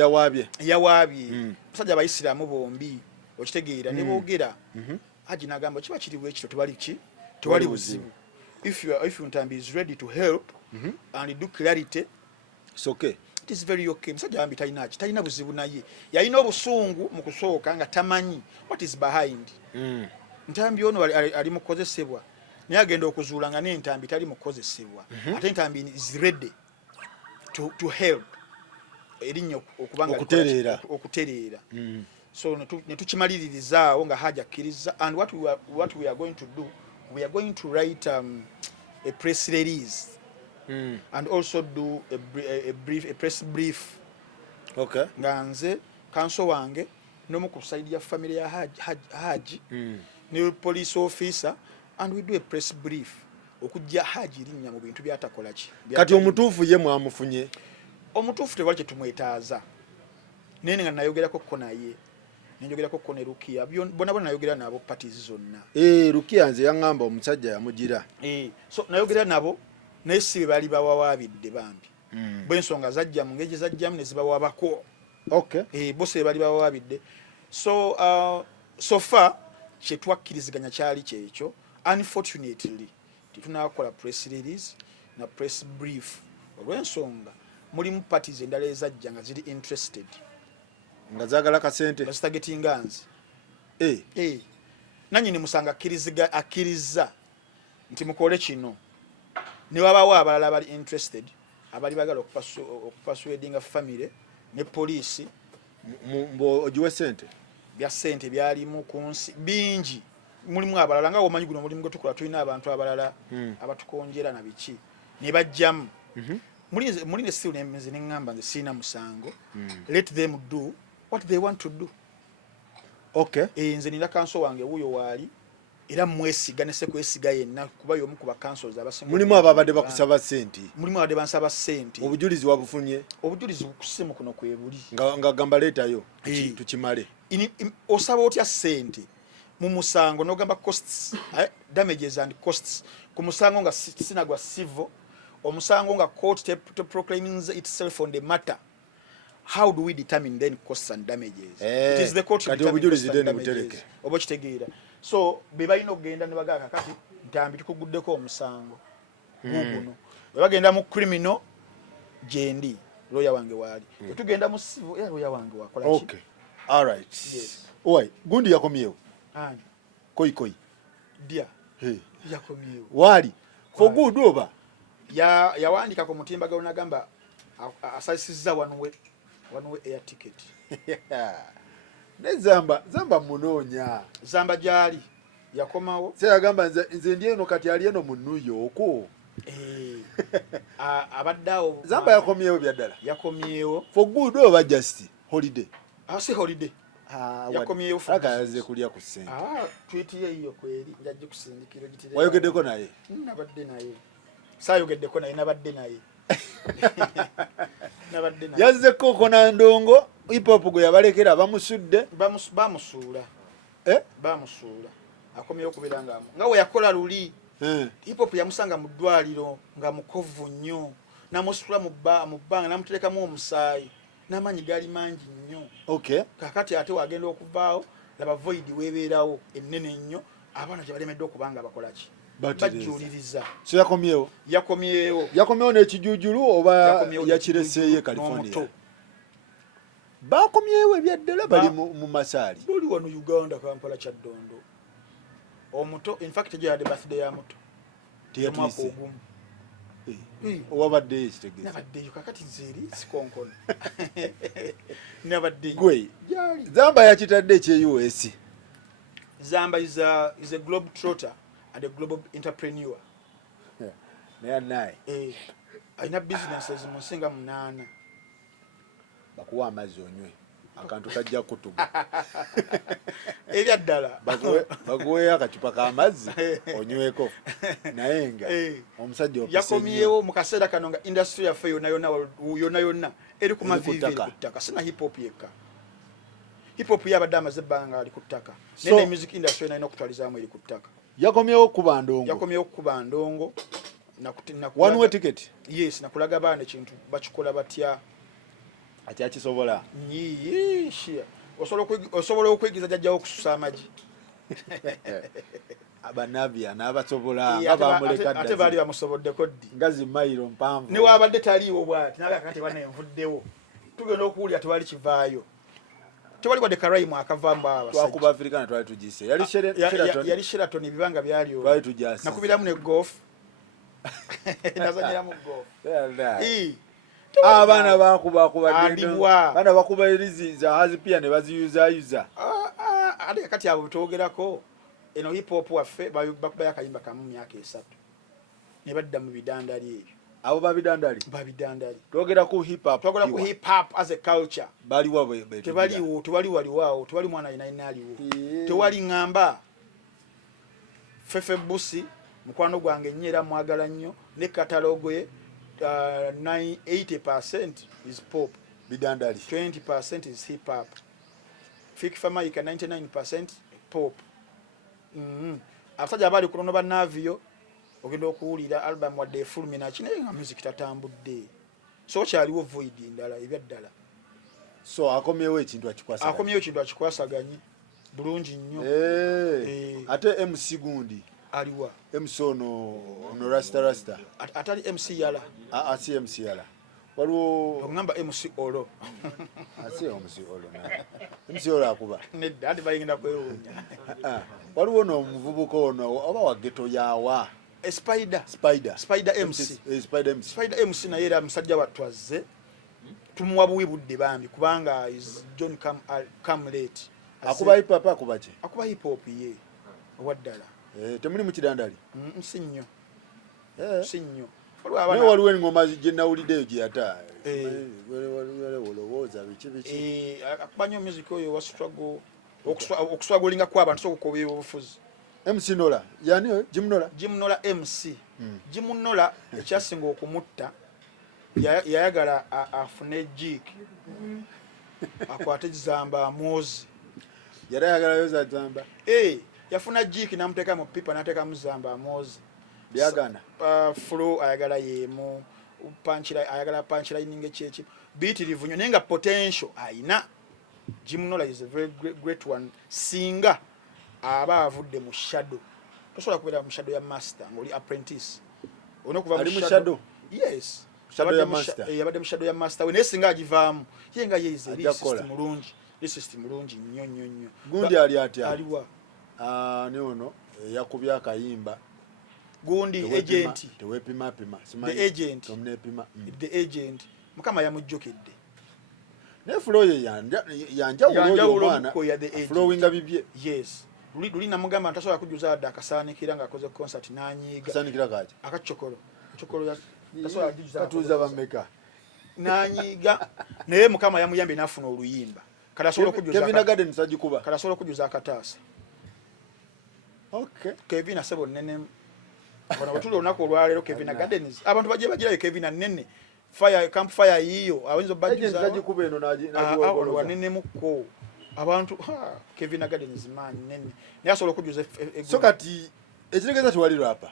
yawaabye musajja abayisiraamu bombi okitegeera ne boogera Hajji nagamba kiba kiri bwekito tewali buzibu if Ntambi is ready to help and do clarity it's okay it is very okay musajja wambi talina buzibu naye yalina obusungu mu kusooka nga tamanyi what is behind Ntambi ono ali mukozesebwa naye agenda okuzuula nga n'Entambi tali mukozesebwa ate Entambi is ready to help erinnya okubanga okutereera so netukimaliririzaawo nga Hajji akkiriza and what we are going to do we are going to write a press release and also do a press brief nga nze kanso wange n'omu ku side ya family ya Hajji ne police officer and we do a press brief okujja Hajji linnya mu bintu byatakola ki kati omutuufu ye mwamufunye omutuufu tewali kye tumwetaaza nene nga nayogerako ko naye nenjogerako ko ne Rukia bona nayogera nabo parties zonna Rukia nze yaŋŋamba omusajja yamugira so nayogera nabo naye si bali bawawaabidde bambi bw'ensonga zajja mu ngeri zajjamu ne zibawaabako bo si bali bawawaabidde so far kye twakkiriziganya kyali kyekyo. Unfortunately tetunakola press release na press brief olw'ensonga mulimu parties endala ezajja nga ziri interested nga zaagala kasente bazitagetinga nzi nanyini musanga akkiriza nti mukole kino ne wabaawo abalala bali interested abali bagala okupasuadinga family ne poliisi ogiwe sente bya sente byalimu ku nsi bingi mulimu abalala nga omanyi guno mulimu gwetukola tulina abantu abalala abatukonjera na biki ne bajjamu muli ne still nze neŋŋamba nze siina musango let them do what they want to do. Nze nina kanso wange wuyo waali era mwesiga ne sekwesiga yenna kuba y'omu ku bakansolo abasinga. Mulimu ababadde bakusaba sente. Mulimu abadde bansaba sente. Obujulizi wabufunye? Obujulizi kusimu kuno kwe buli. Nga gamba leetayo tukimale. Osaba otya sente mu musango n'ogamba costs, damages and costs. Ku musango nga sinagwa civil, omusango nga court proclaims itself on the matter. How do we determine then costs and damages? It is the court who determines costs and damages. Oba kitegeera. So be balina okugenda ne bagaka kati Ntambi tukuguddeko omusango guguno. Bwe bagenda mu criminal jendi lawyer wange waali. Tugenda mu civil lawyer wange wakola ki? All right. Yes. Oi, gundi yakomyewo. Ani. Koi. Dia. Yakomyewo. Wali. For good over. Yawandika ku mutimbagano nagamba asasizza wanwe air ticket. Ne zamba munoonya. Zamba jali yakomawo. Se yagamba nze ndi eno kati ali eno mu New York. Abaddawo. Zamba yakomyewo byaddala. Yakomyewo. For good over just holiday. Si holiday. Yakomyewo for good. Akaze kulya ku ssente. Tweet ye iyo kweri njajje kusindikira gitire. Wayogeddeko naye? Nabadde naye. Saayogeddeko naye nabadde naye. Yazze koko na ndongo hip hop gwe yabalekera bamusudde bamusuula bamusuula akomyewo kubiranga nga we yakola luli hip hop yamusanga mu ddwaliro nga mukovu nnyo namusula mu bbanga namuterekamu omusaayi n'amanyi gali mangi nnyo kakati ate wagenda okuvaawo laba void weebeerawo ennene nnyo abaana gye balemedde okubanga bakola ki bajuliriza. So yakomyewo n'ekijujulu oba yakireseeye California. Bakomyewo ebyaddala bali mu masaali. Buli wano Uganda Kampala Kyaddondo. Omuto in fact gye yadde birthday ya muto. Tiyatise. Owabadde ekitegeeza. Nabadde kakati nzeeri sikonkono. Nabadde. Gwe. Zamba yakitadde ekye US. Zamba is a globe trotter and a global entrepreneur. Alina businesses mu nsinga 8. Bakuwa amazzi onywe. Akantu kajja kutuga. Ebyaddala. Baguwe akacupa k'amazzi onyweko. Naye nga omusajja opise. Yakomyewo mu kaseera kano nga industry yaffe yonna eri ku mavivi ku ttaka. Sina hip hop yekka. Hip hop yabadde amaze ebbanga ali ku ttaka. Nene music industry yonna okutwalizaamu eri ku ttaka. Yakomyewo kuba ndongo. Yakomyewo kuba ndongo. One way ticket. Yes, nakulaga baana ekintu bakikola batya. Akyakisobola. Shia. Osobola okwegiza jajjawo okususa amagi. Abanavia n'abasobola nga bamuleka dda. Ate baali bamusoboddeko ddi. Ngazi mayiro mpanvu. Ne wabadde taliiwo bw'ati naga kati bana envuddewo. Tugenda okuwulira tewali kivaayo. Tewali wadde Karaimu akavaamu abasajja. Twakuba Africana twali tugise. Yali Sheraton ebibanga byali olwo. Twali tujasa. Nakubiramu ne golf. Nazanyiramu golf. Abaana bakuba andibwa. Baana bakuba erizi za hazi pia ne baziyuza. Ate kati abo twogerako eno hip hop waffe bakuba yakayimba kamu myaka 3. Ne badda mu bidandali ebyo. Abo babidandali. Twogera ku hip hop. Twogera ku hip hop as a culture. Baliwo betu. Tewali waliwo, tewali mwana ina aliwo. Tewali ngamba. Fefe Busi mukwano gwange nnyera mwagala nnyo ne katalogo ye 80% is pop. Bidandali. 20% is hip hop. Fiki Famaika 99% pop. Abasajja abali kunono bannavio ogenda okuwulira album wadde efulumina kinaye nga music tatambudde so kyaliwo void ndala ebyaddala so akomyewo ekintu akikwasaganye bulungi nnyo ate MC gundi aliwa MC ono rasta atali MC yala si MC yala waliwo ngamba MC olo asi MC olo na MC olo akuba nedda ati bayinda kwewunya waliwo no muvubuka ono oba wa ghetto yawa Spider MC naye era musajja watwaze tumuwa buwi budde bambi kubanga is John come late akuba hip hop akubache akuba hip hop ye waddala temuli mu kidandali nsinyo sinyo waliwo engoma gye nawuliddeyo gye yata olowooza biki akubanyo music oyo wa struggle okuswagolinga kw'abantu sokukoba obufuzi MC Nola yani Jim Nola MC Jim Nola ekyasinga okumutta yayagala afune jig akwate zamba mozi yayagala yoza zamba yafuna jig namuteka mu pipa nateka mu zamba mozi byagana flow ayagala yemu ayagala punchline chechi beat livunyo nenga potential aina Jim Nola is a very great one singa aba avudde mu shadow tosobola kubeera mu shadow ya master ngoli apprentice onokuva mu shadow yes shadow ya master yabadde mu shadow ya master we nesinga agivaamu yenga yeize system mulungi nnyo gundi ali atya aliwa ne ono yakubya akayimba gundi agent tewepima the agent tomnepima the agent mukama yamujjokedde ne flow ye yanjawulo omwana flowinga bibye yes luli namugamba ntasobola kujuza adda akasaanikira ng'akoze concert n'anyiiga kasaanikira kaaki akacokolo tasobola kujuza katuuza bameka n'anyiiga naye mukama yamuyambye n'afuna oluyimba Kevin Garden sagikuba kalasobola okujuza akataasa okay Kevin asebo nene bona batule onako olwalero Kevin Gardens abantu bagirayo Kevin nene campfire yiyo awenzo bajuza sagikuba eno naji wanene muko abantu Kevin Gardens man nene nasobola okujuza so kati ekiregeza tuwaliro hapa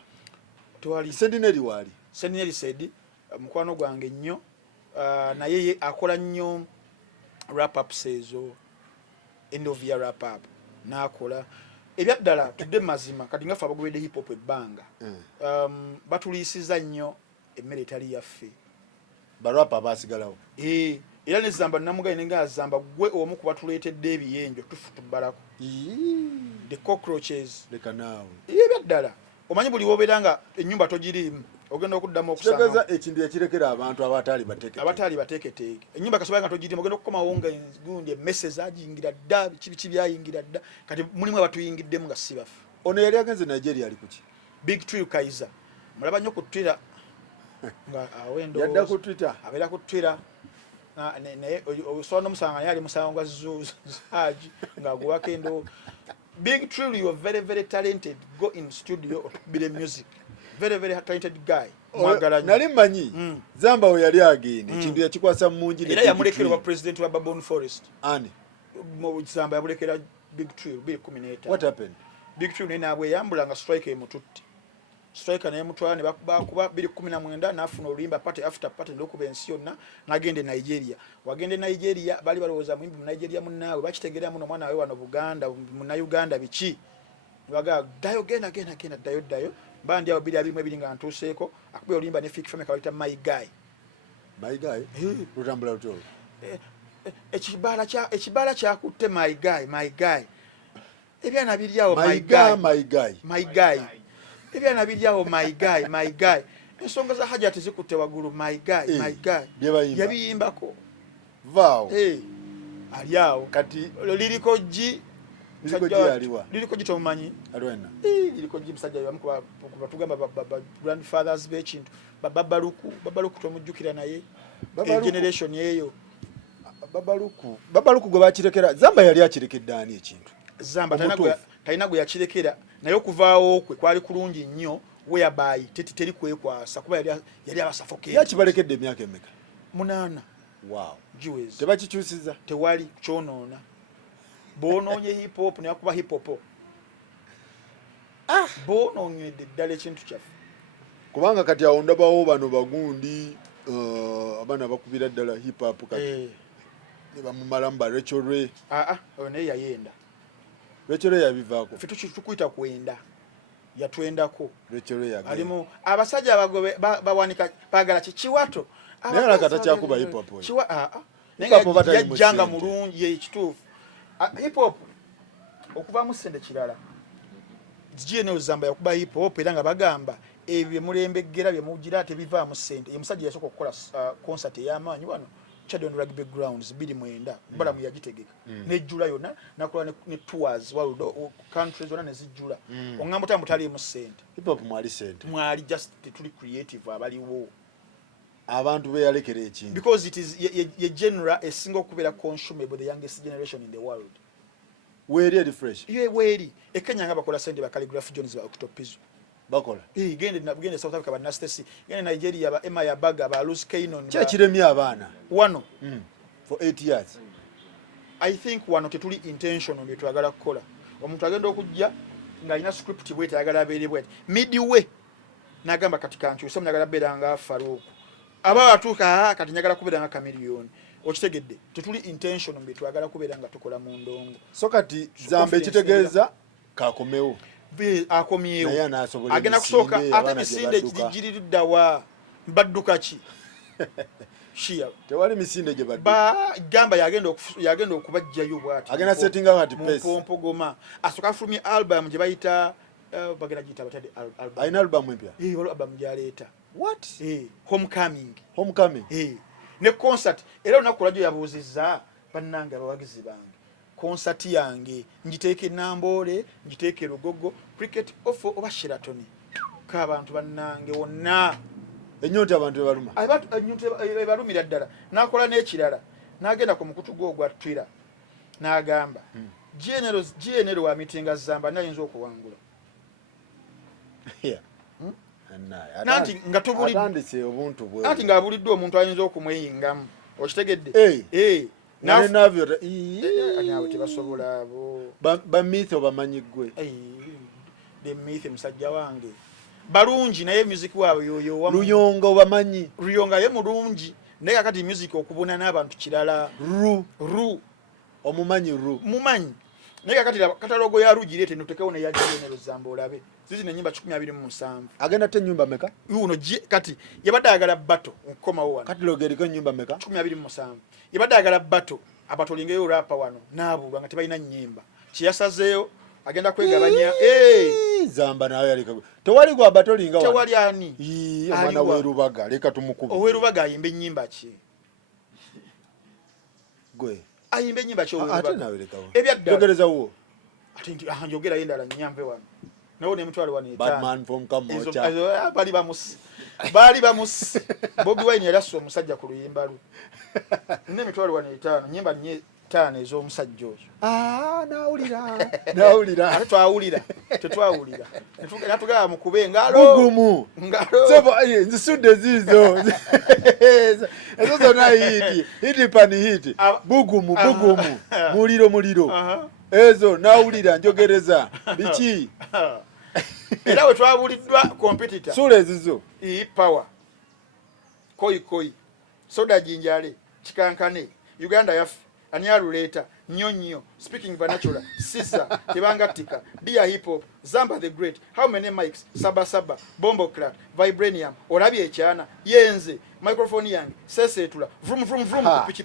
tuwali Sendineri wali Sendineri said mukwano gwange nnyo naye akola nnyo wrap up sezo end of year wrap up nakola ebyaddala tudde mazima kati ngafa abagobedde hip hop ebbanga batulisiza nnyo emmere etali yaffe barapa basigalawo era ne zamba namugaye nenga zamba gwe omu kuba tuleetedde ebiyenjo tufutubalako the cockroaches leka naawe ebyaddala omanyi buli wobeeranga ennyumba togiriimu ogenda okuddamu okusanga ekintu ekirekera abantu abatali bateeketeeke ennyumba kasobola nga togiriimu ogenda okukomawo nga gundi emmese agiyingira dda biki byayingira dda kati mulimu abatuyingiddemu nga si baffe ono yali agenze Nigeria ali kuki Big Tree Kaiser mulaba nnyo ku Twitter nga awendo yadda ku Twitter abeera ku Twitter naye osobola n'omusanga yali musango gwa Hajji nga aguwako endo Big Tree, you are very, very talented. Go in studio or be the music. Very, very talented guy. Nali manyi zamba we yali agende kintu yakikwasa mungi era yamulekera wa president wa Babon Forest ani mu zamba yamulekera Big Tree 2018. What happened? Big Tree nene abwe yambulanga strike emututti striker naye mutwala ne bakuba 2019 nafuna oluyimba party after party ndokuba ensi yonna nagende Nigeria wagende Nigeria bali balowooza muyimbi mu Nigeria munaawe bakitegerera muno mwana we wano Buganda mu Uganda biki baga dayo gena dayo bandi abo bili abimu ebili nga ntuseeko akubye oluyimba ne fake family kawita my guy rutambula luto ekibala kyakutte my guy ebyana biriawo my guy ebyana biriawo my guy ensonga za Hajji tezikutte waggulu my guy yabiyimbako vao aliawo kati liriko G liriko G tomanyi alwena liriko G musajja yamu kuba tugamba grandfathers b'ekintu babaluku tomujjukira naye generation yeyo babaluku gwe bakirekera zamba yali akirekedde ani ekintu zamba talina gwe yakirekera naye okuvaawo okwe kwali kulungi nnyo whereby teri kwekwasa kuba yali abasafoketi yakibalekedde emyaka emeka 8 wow Jews tebakikyusiza tewali kyonoona bonoonye hip hop ne akuba hip hop bonoonyedde ddala ekintu kyaffe kubanga kati awo ndabawo bano bagundi abaana bakubira ddala hip hop kati ne bamumalamu ba Rachel Ray. Oyo naye yayenda. Rachel Ray yabivaako. Ffe tukuyita kwenda. Yatwendako. Rachel Ray yagenda. Alimu abasajja abagobe bawanika bagala kiwato. Naye alakata kyakuba hip hop oyo. Yajjanga mulungi ekituufu. Hip hop okuva mu ssente kirala. GNL Zamba yakuba hip hop era nga bagamba ebyo mulembegera bye mugira tebivaamu ssente. Ye musajja yasooka okukola concert ey'amaanyi wano Chadon Rugby Grounds 29 balamu yagitegeka nejjula yonna nakola ne tours world countries zonna nezijjula ongambo tamutali mu ssente. Hip hop mwali ssente. Mwali just tuli creative abaliwo. Abantu beyalekera ekintu. Because it is ye genre a single kubera consumable the youngest generation in the world. Weeri refresh. Ye weeri ekenya nga bakola sende ba Calligraph Jones ba Octopizzo. Bakola. Gende South Africa ba Nastasi, gende Nigeria ba Emma Yabaga ba Luz Kainon. Kya kiremya abaana. Wano. For 8 years. I think wano tetuli intentional bye twagala kukola. Omuntu agenda okujja nga ina script bwe tayagala abeerebwe. Midway nagamba katika nchu so mnyagala beda nga Faruku. Aba atuka kati nyagala kubera nga Chameleone. Okitegedde tetuli intentional bye twagala kubera nga tukola mu ndongo. So kati Zambe kitegeeza kakomewo. Akomyewo agenda kusooka ate misinde giriddawa badduka ki shia tewali misinde gye badduka ba gamba yagenda okubajjayo bwati agenda setting out pace pompo goma asoka from album gye bayita bagenda gita batade album aina album empya album gyaleeta what homecoming ne concert era onakulajo yabuuzizza bannange abawagizi bange concert yange njiteeke Nambole njiteeke Lugogo cricket ofo oba Sheraton k'abantu bannange wonna ennyonta abantu bebaluma ebalumira ddala nakola n'ekirala n'agenda ku mukutu gwo gwa Twitter n'agamba GNL wa mitinga Zamba nayinza okuwangula nanti nga atandise obuntu bwe nanti nga abuliddwa omuntu ayinza okumweyingamu okitegedde navyo nawe tebasobola abo bamyth obamanyiggwe the myth musajja wange balungi naye music waabwe yoyo Luyonga obamanyi Luyonga ye mulungi naye kakati music okubona n'abantu kirala ru omumanyi mumanyi naye kakati katalogo ya rugirete notekewo ne yagenero Zamba olabe zizi ne nyimba 127 agenda te nyumba meka yuno kati yabadde agala bato nkomawo wano kati logeriko nyumba meka 127 yabadde agala bato abatolingeyo rapa wano naabulwa nga tebalina nnyimba kiyasazeeyo agenda kwegabanya Zamba nayo yalika tewali gwa batolinga wano tewali ani omwana w'erubaga leka tumukuba ow'erubaga ayimba ennyimba ki gwe ayimba ennyimba ki ate nawe lekawo ebyadda jogereza wo ate njogera yendala nyambe wano nawo ne mutwale wano Batman from Kamocha bali bamusi Bobi Wine yalasso omusajja ku luyimba lu ne mitwale wano 5 nyimba nye 5 ez'omusajja oyo nawulira ate twawulira tetwawulira natugaba mukube ngalo bugumu sebo nzisudde zizo ezo zonna hiti pani hiti bugumu muliro ezo nawulira njogereza biki era we twabuliddwa competitor sula ezizo power koi soda jinjale kikankane Uganda yafu Anyaluleta Nyonyo speaking vernacular Sisa Tebangatika Dia Hip Hop Zamba the Great how many mics Saba Bombo Clat Vibranium Olabye ekyana Yenze microphone yange sesetula vrum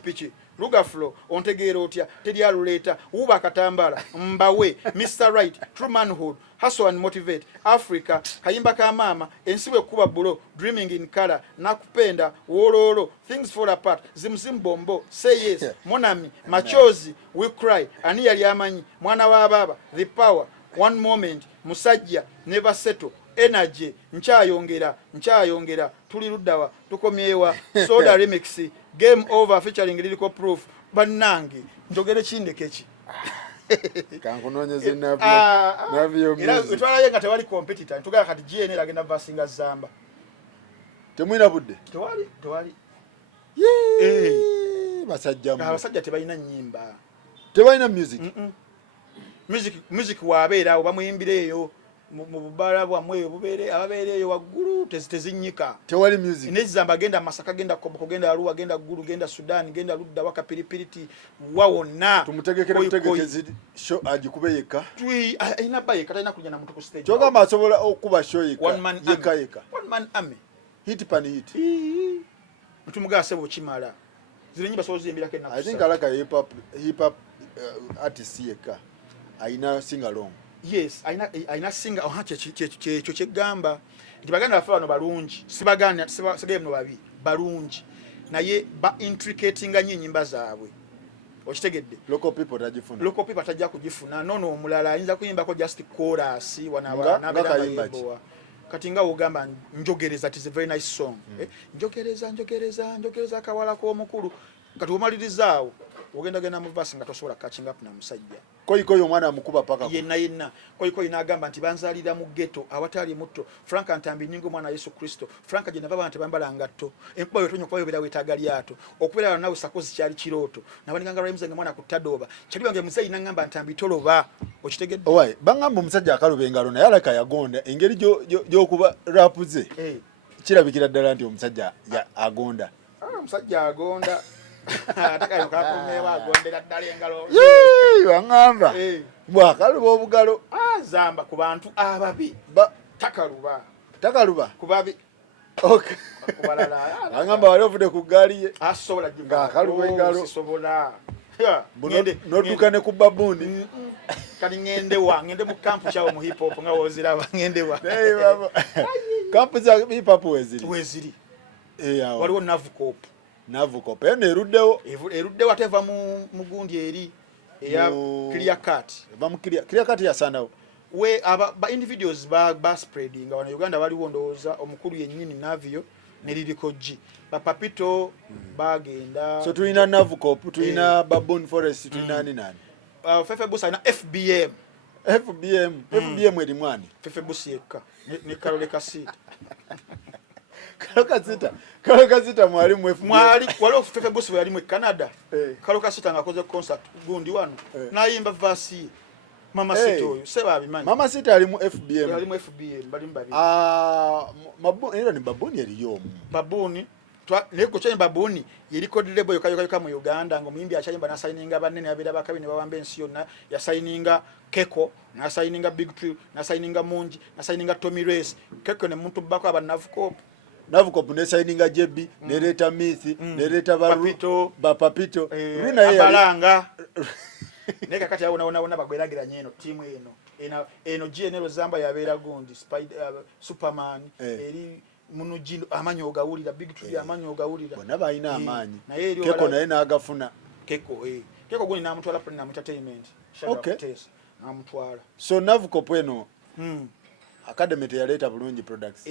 pichi Luga flow ontegeera otya teryaluleta uba katambala mbawe Mr. Right True Manhood Hustle and Motivate Africa kayimba ka mama ensiwe kuba bulo Dreaming in Color nakupenda wololo Things Fall Apart Zimzim Bombo Say Yes Monami Machozi We Cry ani yali amanyi mwana wa baba The Power One Moment Musajja Never Settle Energy nkyayongera tuli luddawa tukomyewa Soda Remix Game Over featuring Lyrical Proof bannange njogere kindekeki kankunonyeze navyo era twalaye nga tewali competitor ntugaa kati GNL agenda vasinga Zamba temwina budde tewali basajja tebalina nnyimba tebalina music music wabeera oba muyimbireeyo mu bubala bwamwe bubeere ababeereeyo waggulu tezinyika tewali music nezamba genda Masaka genda Koboko genda Arua genda Gulu genda Sudan genda Ludda waka Pilipiliti wawonna tumutegekere show agikube yeka ina baye kata ina kunya na mtu ku stage choga masobola okuba show yeka one man army hit pan hit mtu mugase bo chimala zile nyimba so zimbira kena I think alaka hip hop artist yeka aina sing along. Yes, aina singa ohache kyo kyegamba nti baganda bafa bano balungi sibaganda sibaye no babi balungi naye ba intricatinga nyimba zaabwe okitegedde local people tajja kugifuna nono omulala ayinza kuyimba ko just chorus wanaba nabera kati nga ogamba njogereza is a very nice song njogereza kawala ko omukulu kati omalirizawo ogenda gena mu verse nga tosobola catching up na musajja koyo omwana amukuba paka yenna koyo inagamba nti banzalira mu ghetto awatali mutto Frank Ntambi ningo mwana Yesu Kristo Frank je nava abantu bambala ngatto enkuba yotonyo kwa yobera wetaga lyato okubera nawe sakozi kyali kiroto nabanikanga rhymes nga mwana kutadoba kyali wange musayi nangamba Ntambi toloba okitegedde owai bangamba omusajja akalubengalo naye alaka yagonda engeri gyokuba rapuze kirabikira ddala nti omusajja agonda omusajja agonda atakayo kakomeba agondera ddala engalo wangamba bwakaluba obugalo zamba ku bantu ababi takaluba kubabi okay angamba wali ovude ku gali ye asobola nga akaluba engalo sobola notukane ku babuni kali ngende mu camp chawo mu hip hop nga woziraba ngendewa baba camp za hip hop weziri waliwo Ntambi eno eruddewo ateva mu mugundi eri eya clear cut clear cut yasandawo we ba individuals ba spreading nga wana Uganda waliwo ndowooza omukulu yennyini Navio neliriko G Papito bagenda so tulina Navukop tulina Baboon Forest tulina nani Fefe Busa na FBM eri mwani Fefe Busi yekka ne Karole Kasita Kalokasita mwali mu FBM mwali waliwo Fefe Busi yali mu Canada Kalokasita ngakoze concert gundi wano nayimba vasi Mama Sita oyo seba abimanyi Mama Sita ali mu FBM bali mbabi Mabuni ni Babuni yaliyo Babuni neko cyane Babuni yiriko label yokayoka mu Uganda ngo muyimbi achayimba na signinga banene abira bakabine babambe ensi yonna ya signinga Keko na signinga Big Tree na signinga Munji na signinga Tommy Race Keko ne muntu bako aba Navukop ne signinga JB ne leta Mithi ne leta Papito Runa ye abalanga neka kati yaona bagweragira nyeno timu eno GNL Zamba yabera gundi Superman eri muno jino amanyo ogawulira Big Tree amanyo ogawulira bona bayina amanyi Keko naye nagafuna Keko guni namutwala Platinum Entertainment okay namutwala so Navukop eno Academy yaleta bulungi products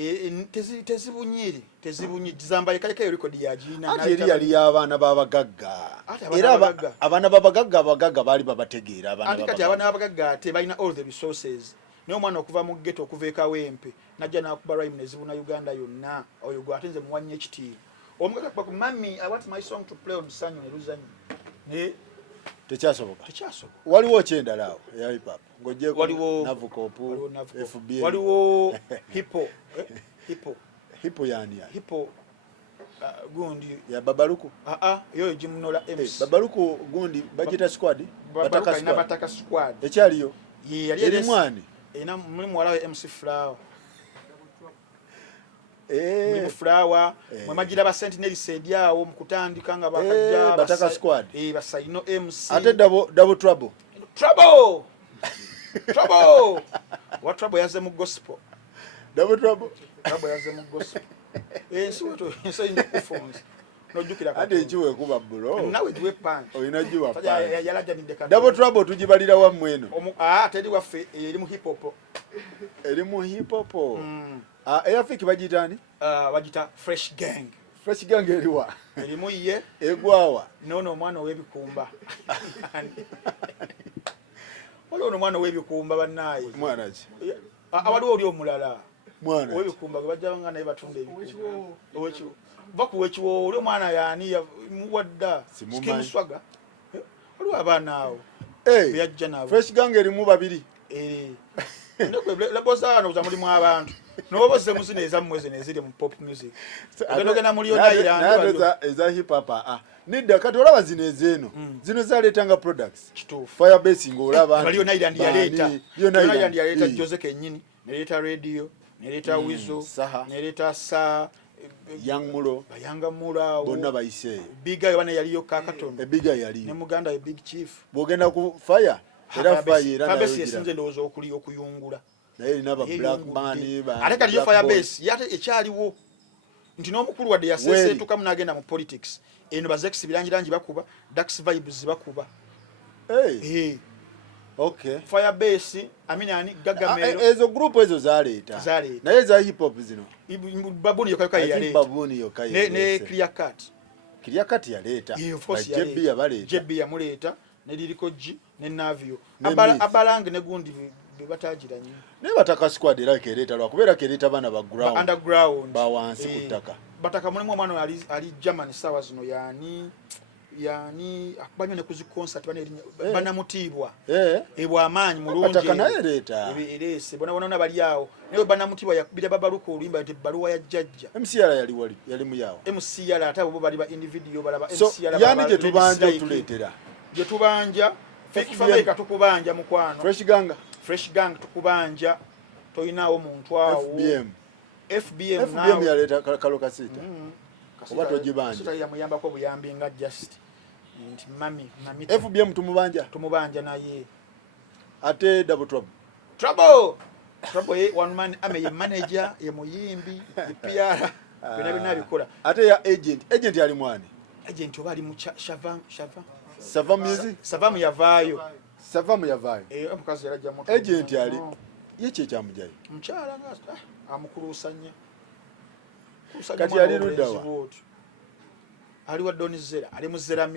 tezibunyiri Zamba yakayo record ya jina ati yali y'abaana babagagga era abaana babagagga bali babategeera abaana kati abaana babagagga tebalina all the resources niyo mwana okuva mu ghetto okuveeka wempe najja nakuba rhyme nezibuna Uganda yonna oyo gwatenze muwanye ekitiibwa omugaka kwa mami I want my song to play on Sanyo neruzanyi ne tekyasoboka waliwo kyendalawo ya hip hop ngojeko waliwo Navukop FBM waliwo hippo yani hippo gundi ya Babaluku yoyo jimunola MC Babaluku gundi bajita squad bataka squad ekyaliyo yali mwani ena mulimu walawe MC Flower mulimu Flower mwemagira ba Sentinel sediawo mukutandika nga bakajja bataka squad basayino MC ate double trouble what trouble yaze mu gospel double trouble yaze mu gospel so in performance nojukira ade ekiwe kuba bro nawe jiwe pan oyina jiwa pan yalaja ndeka double trouble tujibalira wa mweno tedi waffe eri mu hip hop eyafiki bagitani bagita fresh gang eriwa erimu ye egwawa nono mwana webikumba waliwo mwana webikumba bannaye mwana ki waliwo oli omulala mwana webikumba bajjanga naye batunda ebikumba bakuwekiwo oli omwana yani muwadda sikimuswaga waliwo abaana awo yajja nabo fresh gang erimu babiri lebo zano za mulimu abantu nobo ze muzine ezammwe zine eziri mu pop music ogenda muri nayo eza hip hop nidda kati olaba zino ezeno zino zaletanga products Firebase ng'olaba baliyo Nailand yaleta Jose Kenyini neleta radio neleta Wizo neleta Sa Bayanga Mula bonna bayise Biga yabana yaliyo Kakaton Biga yali ne Muganda ye Big Chief bogenda ku fire era fire era Firebase yasinze ndozo okuyungula naye naba black man ate kali yo Firebase yate ekyaliwo nti n'omukulu wadde yasesetuka munagenda mu politics eno bazex birangirangi bakuba Dax vibes bakuba okay Firebase ani Gagamero ezo group ezo zaleta naye za hip hop zino Babuni yokayoka yaleta Babuni yokayoka ne Clear Cut yaleta JB yabaleta JB yamuleta ne Liriko G ne Navio abalange ne gundi bebatagira nnyo ne bataka squad era kereta lwa kubeera kereta bana ba ground underground ba wansi kutaka bataka mulimu omwana ali German sawa zino yani akubanyo ne kuzi concert bana mutibwa ebwa amanyi mulungi bataka naye leta ebirese bona bali yawo nayo bana mutibwa yakubira babaluko oluyimba ati baluwa ya jajja MCR yali muyawo MCR ate abo bali ba individual balaba MCR yani je tubanja tuletera je tubanja Fameka tukubanja mukwano Fresh Gang tukubanja toyinawo muntu awo FBM yaleta kaloka sita oba tojibanja sita yamuyamba ko buyambi nga just nti mami FBM tumubanja naye ate double trouble ye one man ame manager ye muyimbi PR bina bikola ate ya agent yali mwani agent oba ali mu Savam yavaayo omukazi yalajja moto agent yali yeche kyamujayo mchala ngasta amukulusanya kati yali rudawa ali wa Donizera ali mu Zera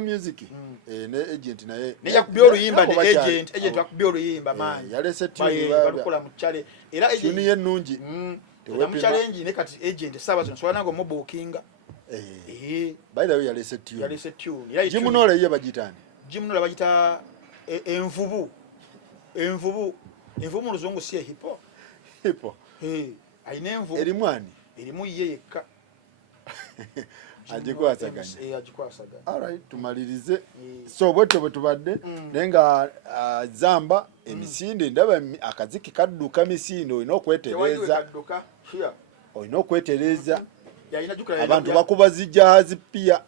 Music ne agent naye ne yakubya oluyimba ne agent akubya oluyimba manyi yalese tuni balukola mu chale era agent tuni yennungi mu challenge ne kati agent saba zino swana ngo mobokinga by the way yalese tune jimunola ye bagitani jimunola bagita envubu mu luzungu si hippo ayina envubu erimu yeka ajikwasaganya alright tumalirize so bwe tubadde nenga zamba emisinde ndaba akaziki kadduka misinde olina okwetereza abantu bakuba zijahazi pia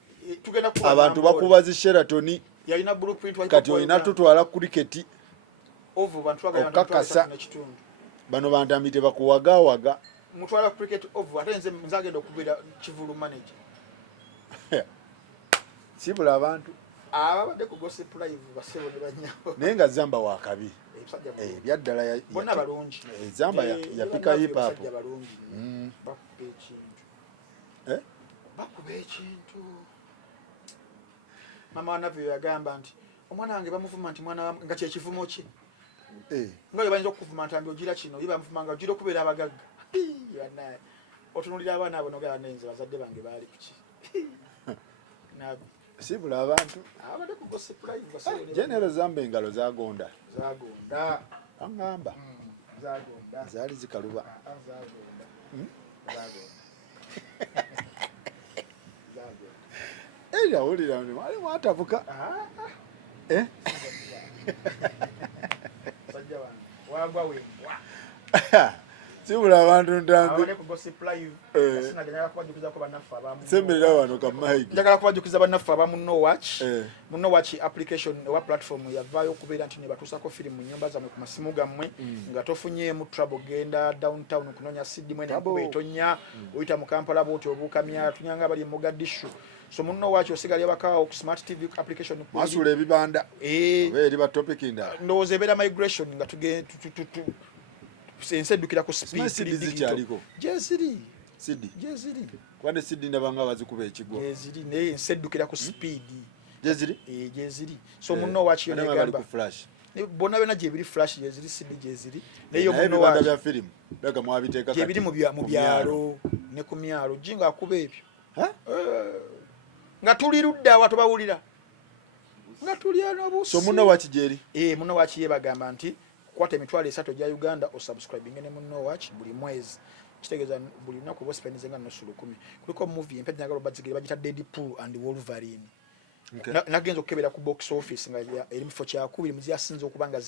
abantu bakuba zi Sheraton kati olina tutwala cricket okakasa bano bantambi tebakuwagawaga mutwala cricket over ate nze nzagenda okubira Kivulu manager sibula abantu abadde ku gossip live basebo ne banyawo nenga zamba wakabi byaddala ya bonna balungi zamba yapika hip hop bakube ekintu mama Navio yagamba nti omwana wange bamuvuma nti mwana nga kye kivumo ki nga yobanyza okuvuma ntambi ogira kino yiba muvuma nga ogira okubeera abagagga yana otunulira abaana abo nogaba nenze bazadde bange baali kuki nabo sibula abantu abadde ku gossip live basebo general zamba engalo zagonda angamba zaali zikaluba yawulira wali mwatabuka sibula abantu Ntambi semerera wano kamaigi njagala kubajukiza bannaffe abamu no watch application wa platform yavaayo okubeera nti ne batuusako firimu mu nnyumba zammwe ku masimu gammwe nga tofunyeemu trouble genda downtown kunonya CD mwene nkuba etonya oyita mu Kampala bwoti obuukamya tunyanga bali mu Mogadishu so munno watch osigalya bakawo ku smart TV application masula ebibanda eri ba topic nda ndowooza ebeera migration nga enseddukira ku speed kyaliko jeziri kwande CD ndabanga bazikuba ekigo jeziri naye enseddukira ku speed jeziri so munno watch yo negamba ku flash bonna bena gyebiri flash jeziri CD jeziri nayo munno watch bya film daga mwabiteeka kati gyebiri mu byalo ne ku myalo jinga akuba ebyo nga tuli ludda awo tubawulira nga tuli ano busi so munno watch gyeri munno watch ye bagamba nti kwata emitwalo 3 gya Uganda osubscribing ne munno watch buli mwezi kitegeeza buli lunaku bospendize nga nusu 10 kuliko movie empya njagala bazigire bagita Deadpool and Wolverine nagenza okukebera ku box office nga eri mufo kya kubiri muzi asinze okubanga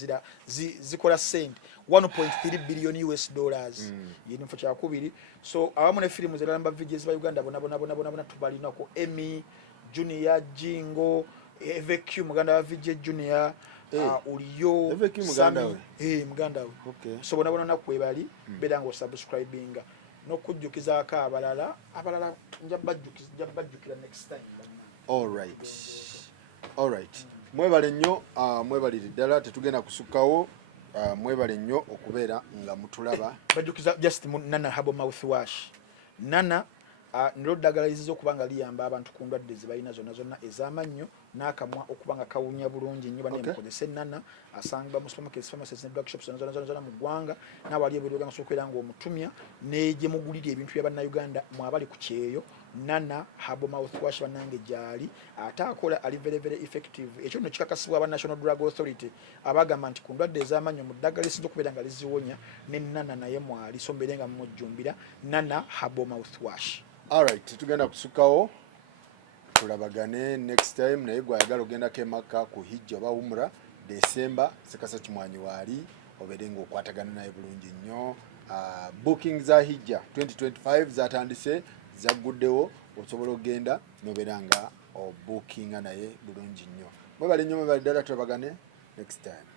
zikola send 1.3 billion US dollars yini mufo kya kubiri so awamu ne films zeramba videos ba Uganda bona tubalinako Emmy Junior Jingo EVQ muganda wa VJ Junior uliyo muganda we okay so bona nakwebali bedango subscribing no kujjukiza aka abalala njabajjukira next time. All right. Mwebale nnyo mwebalire ddala tetugenda kusukkawo mwebale nnyo okubeera nga mutulaba bajjukiza just Nana Herbal Mouthwash Nana ndiro ddagala lizizo okubanga liyamba abantu ku ndwadde ze balina zonna ez'amannyo n'akamwa okubanga kawunya bulungi nnyo bane mukozese Nana asangibwa mu supermarkets pharmacies ne drug shops zonna mu ggwanga n'awali ebirooga nga sokwera ng'omutumya n'egye mugulira ebintu bya bannayuganda mwabali ku kyeyo Nana Herbal Mouthwash banange gyali ate akola ali very very effective ekyo nno kikakasibwa aba National Drug Authority abagamba nti ku ndwadde ez'amannyo mu ddagala lisinza okubeera nga liziwonya ne Nana naye mwali so mbeere nga mujjumbira Nana Herbal Mouthwash. Alright, tugenda kusukkawo tulabagane next time naye gwayagala ogendako emaka ku Hajji oba umra December sekasa kimwanyi wali obeere ng'okwatagana naye bulungi nnyo. Booking za Hajji 2025 zatandise zagguddewo osobola okgenda nobeera nga obookinga naye bulungi nnyo. Mwebale nnyo mwebale ddala tulabagane next time.